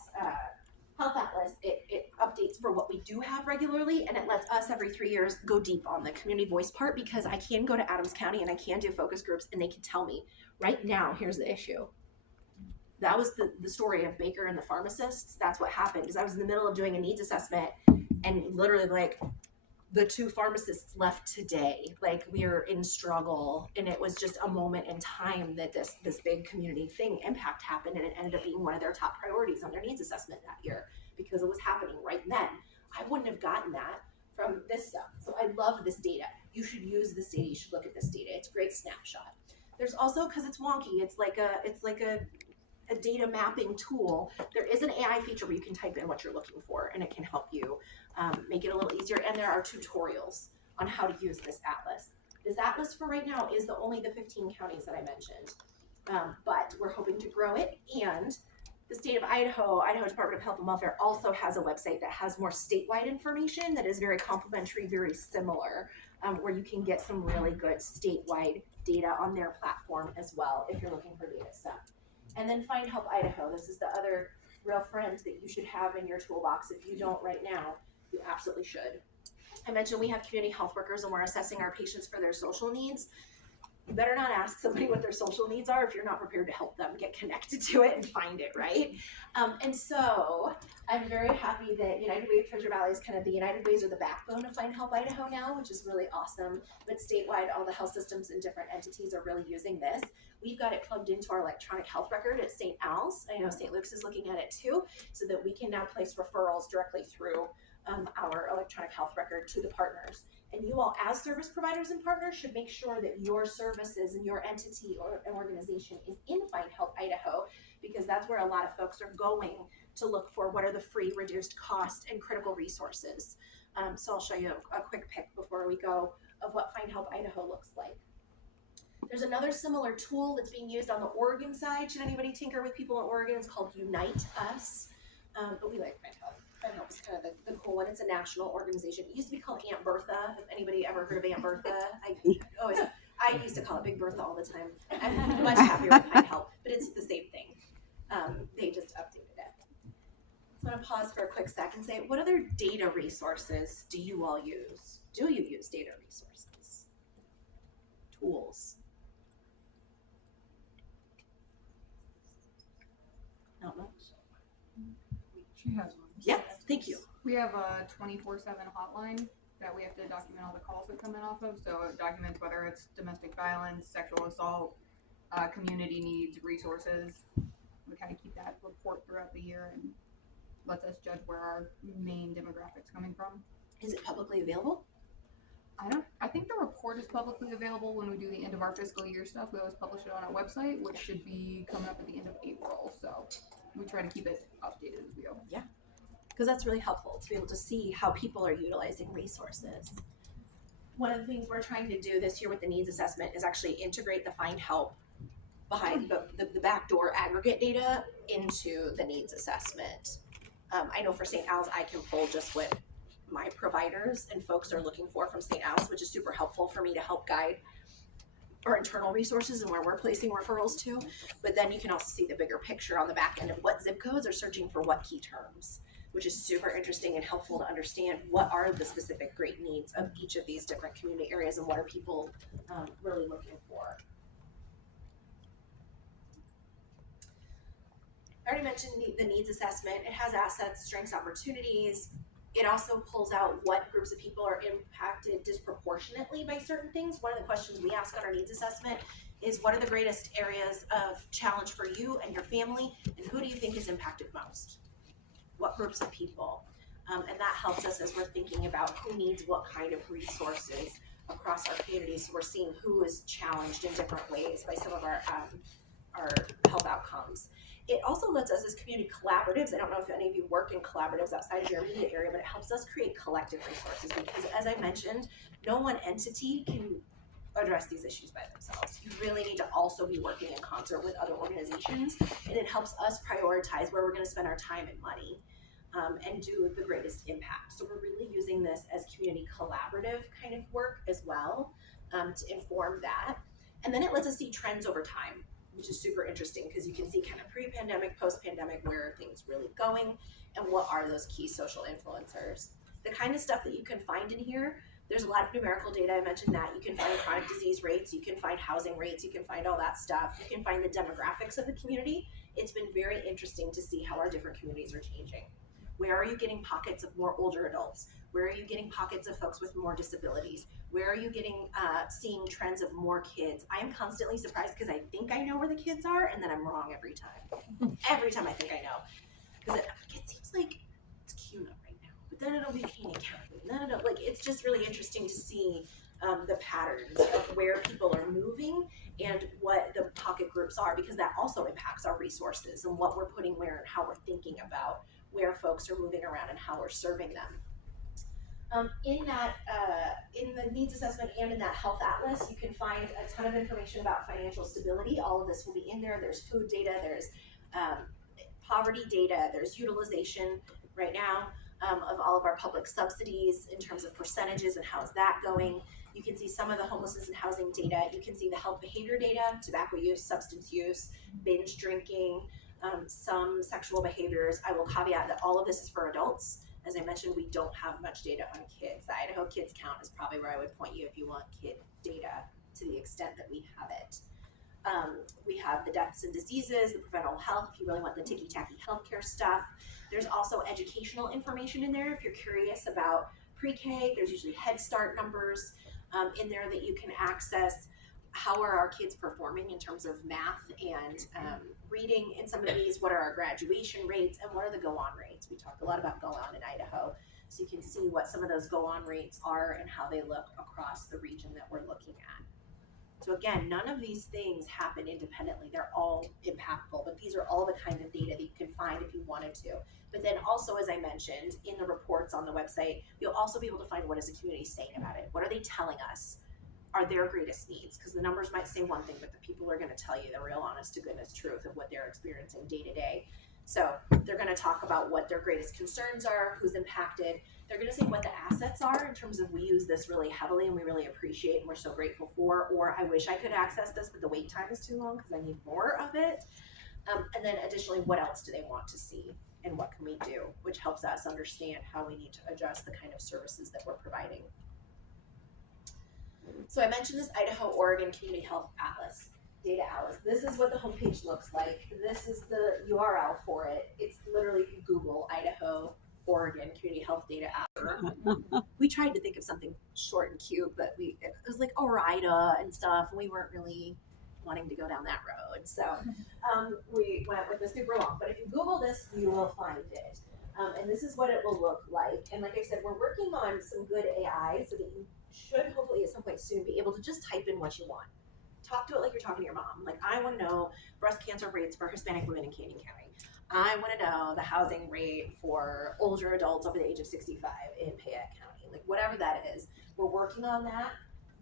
Health Atlas, it updates for what we do have regularly, and it lets us every 3 years go deep on the community voice part, because I can go to Adams County and I can do focus groups and they can tell me, right now, here's the issue. That was the story of Baker and the pharmacists. That's what happened, is I was in the middle of doing a needs assessment, and literally like the 2 pharmacists left today. Like, we are in struggle, and it was just a moment in time that this big community thing impact happened, and it ended up being one of their top priorities on their needs assessment that year because it was happening right then. I wouldn't have gotten that from this stuff. So I love this data. You should use this data. You should look at this data. It's a great snapshot. There's also, because it's wonky, it's like a data mapping tool. There is an AI feature where you can type in what you're looking for, and it can help you make it a little easier. And there are tutorials on how to use this atlas. This atlas for right now is only the 15 counties that I mentioned, but we're hoping to grow it. And the state of Idaho Department of Health and Welfare also has a website that has more statewide information that is very complementary, very similar, where you can get some really good statewide data on their platform as well if you're looking for data stuff. And then Find Help Idaho. This is the other real friend that you should have in your toolbox. If you don't right now, you absolutely should. I mentioned we have community health workers and we're assessing our patients for their social needs. You better not ask somebody what their social needs are if you're not prepared to help them get connected to it and find it, right? And so I'm very happy that United Way of Treasure Valley is kind of the United Ways are the backbone of Find Help Idaho now, which is really awesome. But statewide, all the health systems and different entities are really using this. We've got it plugged into our electronic health record at St. Al's. I know St. Luke's is looking at it too, so that we can now place referrals directly through our electronic health record to the partners. And you all, as service providers and partners, should make sure that your services and your entity or organization is in Find Help Idaho, because that's where a lot of folks are going to look for what are the free, reduced cost, and critical resources. So I'll show you a quick pic before we go of what Find Help Idaho looks like. There's another similar tool that's being used on the Oregon side. Should anybody tinker with people in Oregon? It's called Unite Us, but we like Find Help. Find Help is kind of the cool one. It's a national organization. It used to be called Aunt Bertha. If anybody ever heard of Aunt Bertha, I used to call it Big Bertha all the time. I'm much happier with Find Help, but it's the same thing. They just updated it. So I'm gonna pause for a quick sec and say, what other data resources do you all use? Do you use data resources? Tools? Not much. She has one. Yes, thank you. We have a 24/7 hotline that we have to document all the calls that come in off of. So it documents whether it's domestic violence, sexual assault, community needs, resources. We kind of keep that report throughout the year and lets us judge where our main demographics coming from. Is it publicly available? I think the report is publicly available when we do the end of our fiscal year stuff. We always publish it on our website, which should be coming up at the end of April. So we try to keep it updated as we go. Yeah, because that's really helpful to be able to see how people are utilizing resources. One of the things we're trying to do this year with the needs assessment is actually integrate the Find Help behind the backdoor aggregate data into the needs assessment. I know for St. Al's, I can pull just what my providers and folks are looking for from St. Al's, which is super helpful for me to help guide our internal resources and where we're placing referrals to. But then you can also see the bigger picture on the back end of what zip codes are searching for what key terms, which is super interesting and helpful to understand what are the specific great needs of each of these different community areas and what are people really looking for. I already mentioned the needs assessment. It has assets, strengths, opportunities. It also pulls out what groups of people are impacted disproportionately by certain things. One of the questions we ask on our needs assessment is, what are the greatest areas of challenge for you and your family, and who do you think is impacted most? What groups of people? And that helps us as we're thinking about who needs what kind of resources across our communities. So we're seeing who is challenged in different ways by some of our health outcomes. It also lets us as community collaboratives, I don't know if any of you work in collaboratives outside of your immediate area, but it helps us create collective resources because, as I mentioned, no one entity can address these issues by themselves. You really need to also be working in concert with other organizations, and it helps us prioritize where we're going to spend our time and money, and do the greatest impact. So we're really using this as community collaborative kind of work as well, to inform that. And then it lets us see trends over time, which is super interesting because you can see kind of pre-pandemic, post-pandemic, where are things really going, and what are those key social influencers. The kind of stuff that you can find in here, there's a lot of numerical data. I mentioned that. You can find chronic disease rates, you can find housing rates, you can find all that stuff. You can find the demographics of the community. It's been very interesting to see how our different communities are changing. Where are you getting pockets of more older adults? Where are you getting pockets of folks with more disabilities? Where are you getting seeing trends of more kids? I am constantly surprised because I think I know where the kids are, and then I'm wrong every time. Every time I think I know, because it seems like it's Cuna right now, but then it'll be Canyon County, and then it'll, like, it's just really interesting to see the patterns of where people are moving and what the pocket groups are, because that also impacts our resources and what we're putting where and how we're thinking about where folks are moving around and how we're serving them. In the needs assessment and in that health atlas, you can find a ton of information about financial stability. All of this will be in there. There's food data, there's poverty data, there's utilization right now of all of our public subsidies in terms of percentages and how's that going. You can see some of the homelessness and housing data. You can see the health behavior data, tobacco use, substance use, binge drinking, some sexual behaviors. I will caveat that all of this is for adults. As I mentioned, we don't have much data on kids. The Idaho Kids Count is probably where I would point you if you want kid data to the extent that we have it. We have the deaths and diseases, the preventable health, if you really want the ticky-tacky healthcare stuff. There's also educational information in there if you're curious about pre-K. There's usually Head Start numbers in there that you can access. How are our kids performing in terms of math and reading in some of these? What are our graduation rates, and what are the go-on rates? We talk a lot about go-on in Idaho, so you can see what some of those go-on rates are and how they look across the region that we're looking at. So again, none of these things happen independently. They're all impactful, but these are all the kind of data that you can find if you wanted to. But then also, as I mentioned, in the reports on the website, you'll also be able to find what is the community saying about it. What are they telling us are their greatest needs? Because the numbers might say one thing, but the people are going to tell you the real honest to goodness truth of what they're experiencing day to day. So they're going to talk about what their greatest concerns are, who's impacted. They're going to say what the assets are in terms of, we use this really heavily and we really appreciate and we're so grateful for, or I wish I could access this, but the wait time is too long because I need more of it. And then additionally, what else do they want to see and what can we do, which helps us understand how we need to adjust the kind of services that we're providing. So I mentioned this Idaho, Oregon Community Health Atlas, Data Atlas. This is what the homepage looks like. This is the URL for it. It's literally, if you Google Idaho, Oregon Community Health Data Atlas. We tried to think of something short and cute, but it was like ORIDA and stuff, and we weren't really wanting to go down that road. So we went with the super long. But if you Google this, you will find it. And this is what it will look like. And like I said, we're working on some good AI so that you should hopefully at some point soon be able to just type in what you want. Talk to it like you're talking to your mom. Like, I want to know breast cancer rates for Hispanic women in Canyon County. I want to know the housing rate for older adults over the age of 65 in Payette County. Like, whatever that is, we're working on that.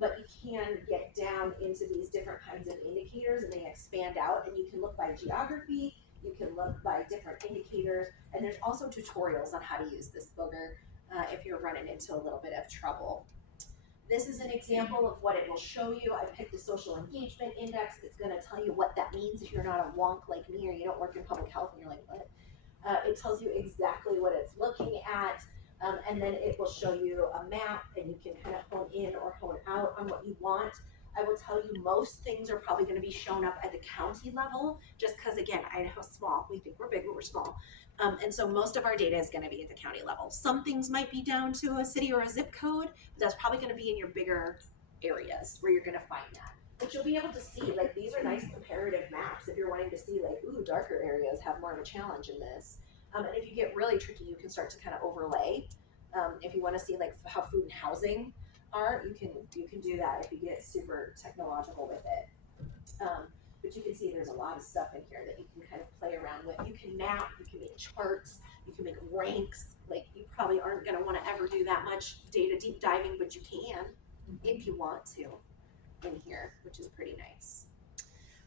But you can get down into these different kinds of indicators and they expand out, and you can look by geography, you can look by different indicators, and there's also tutorials on how to use this booger if you're running into a little bit of trouble. This is an example of what it will show you. I picked the social engagement index. It's going to tell you what that means if you're not a wonk like me or you don't work in public health and you're like, what? It tells you exactly what it's looking at, and then it will show you a map, and you can kind of hone in or hone out on what you want. I will tell you most things are probably going to be shown up at the county level, just because, again, Idaho's small. We think we're big, but we're small. And so most of our data is going to be at the county level. Some things might be down to a city or a zip code, but that's probably going to be in your bigger areas where you're going to find that. But you'll be able to see, like, these are nice comparative maps if you're wanting to see, like, ooh, darker areas have more of a challenge in this. And if you get really tricky, you can start to kind of overlay. If you want to see, like, how food and housing are, you can do that if you get super technological with it. But you can see there's a lot of stuff in here that you can kind of play around with. You can map, you can make charts, you can make ranks. Like, you probably aren't going to want to ever do that much data deep diving, but you can if you want to. in here, which is pretty nice.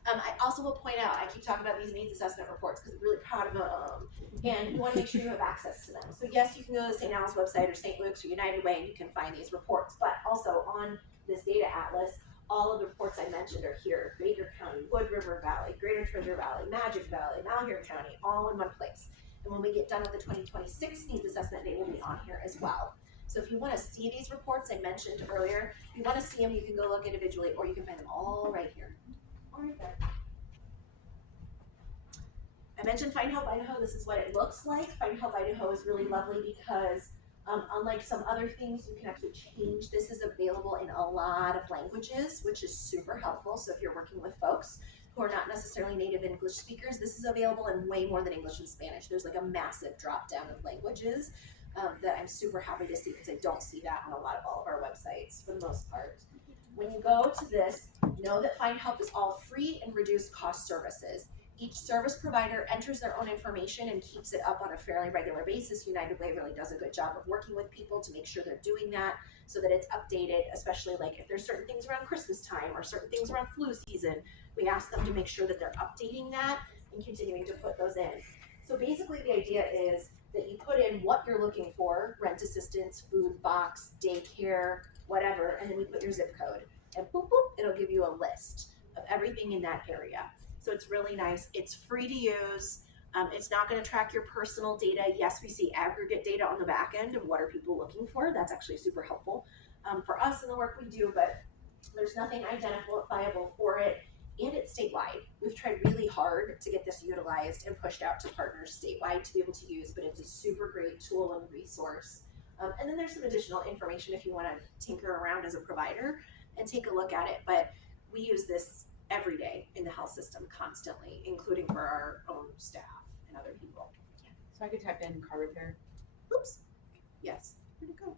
I also will point out, I keep talking about these needs assessment reports because I'm really proud of them, and you want to make sure you have access to them. So yes, you can go to the St. Al's website or St. Luke's or United Way and you can find these reports, but also on this data atlas, all of the reports I mentioned are here. Baker County, Wood River Valley, Greater Treasure Valley, Magic Valley, Malheur County, all in one place. And when we get done with the 2026 needs assessment, they will be on here as well. So if you want to see these reports I mentioned earlier, if you want to see them, you can go look individually or you can find them all right here. All right there. I mentioned Find Help Idaho. This is what it looks like. Find Help Idaho is really lovely because unlike some other things, you can actually change. This is available in a lot of languages, which is super helpful. So if you're working with folks who are not necessarily native English speakers, this is available in way more than English and Spanish. There's like a massive drop down of languages that I'm super happy to see because I don't see that on a lot of all of our websites for the most part. When you go to this, know that Find Help is all free and reduced cost services. Each service provider enters their own information and keeps it up on a fairly regular basis. United Way really does a good job of working with people to make sure they're doing that so that it's updated, especially like if there's certain things around Christmas time or certain things around flu season, we ask them to make sure that they're updating that and continuing to put those in. So basically the idea is that you put in what you're looking for, rent assistance, food box, daycare, whatever, and then we put your zip code and boop, boop, it'll give you a list of everything in that area. So it's really nice. It's free to use. It's not going to track your personal data. Yes, we see aggregate data on the back end of what are people looking for. That's actually super helpful for us in the work we do, but there's nothing identifiable for it. And it's statewide. We've tried really hard to get this utilized and pushed out to partners statewide to be able to use, but it's a super great tool and resource. And then there's some additional information if you want to tinker around as a provider and take a look at it. But we use this every day in the health system constantly, including for our own staff and other people. So I could type in car repair. Oops. Yes. Where'd it go?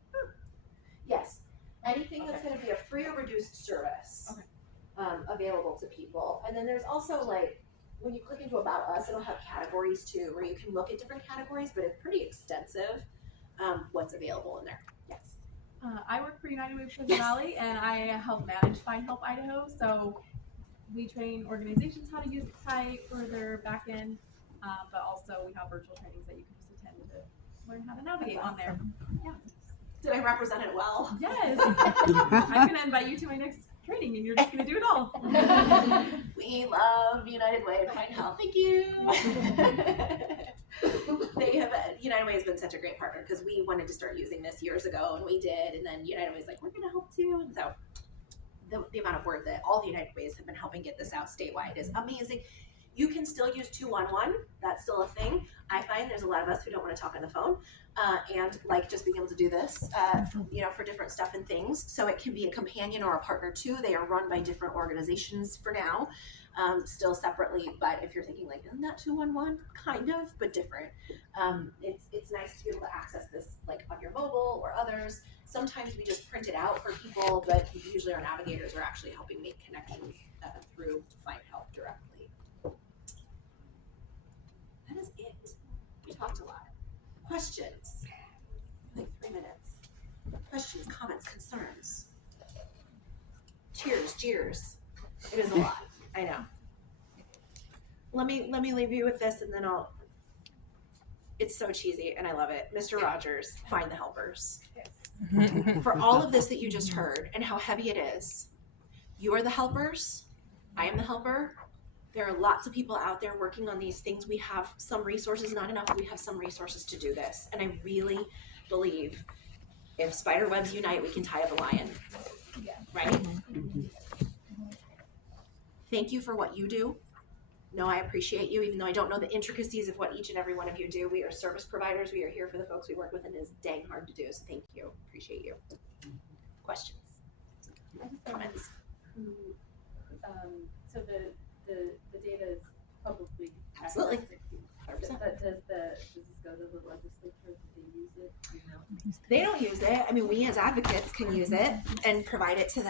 Yes. Anything that's going to be a free or reduced service available to people. And then there's also like, when you click into About Us, it'll have categories too, where you can look at different categories, but it's pretty extensive what's available in there. Yes. I work for United Way of Treasure Valley, and I help manage Find Help Idaho. So we train organizations how to use the site for their back end, but also we have virtual trainings that you can just attend to learn how to navigate on there. Yeah. Did I represent it well? Yes. I'm gonna invite you to my next training, and you're just gonna do it all. We love United Way and Find Help. Thank you. United Way has been such a great partner because we wanted to start using this years ago, and we did. And then United Way's like, we're going to help too. And so the amount of work that all the United Ways have been helping get this out statewide is amazing. You can still use 211. That's still a thing. I find there's a lot of us who don't want to talk on the phone and like just being able to do this, for different stuff and things. So it can be a companion or a partner too. They are run by different organizations for now, still separately. But if you're thinking like, isn't that 211? Kind of, but different. It's nice to be able to access this like on your mobile or others. Sometimes we just print it out for people, but usually our navigators are actually helping make connections through Find Help directly. That is it. We talked a lot. Questions? Like 3 minutes. Questions, comments, concerns. Cheers, jeers. It is a lot. I know. Let me leave you with this, and then it's so cheesy, and I love it. Mr. Rogers, find the helpers. Yes. For all of this that you just heard and how heavy it is, you are the helpers. I am the helper. There are lots of people out there working on these things. We have some resources, not enough. We have some resources to do this. And I really believe if spider webs unite, we can tie up a lion. Yeah. Right? Thank you for what you do. No, I appreciate you, even though I don't know the intricacies of what each and every one of you do. We are service providers. We are here for the folks we work with, and it is dang hard to do. So thank you. Appreciate you. Questions? I just Comments? So the data is publicly Absolutely. accessed. 100%. But does this go to the legislature? Do they use it? You know? They don't use it. I mean, we as advocates can use it and provide it to them.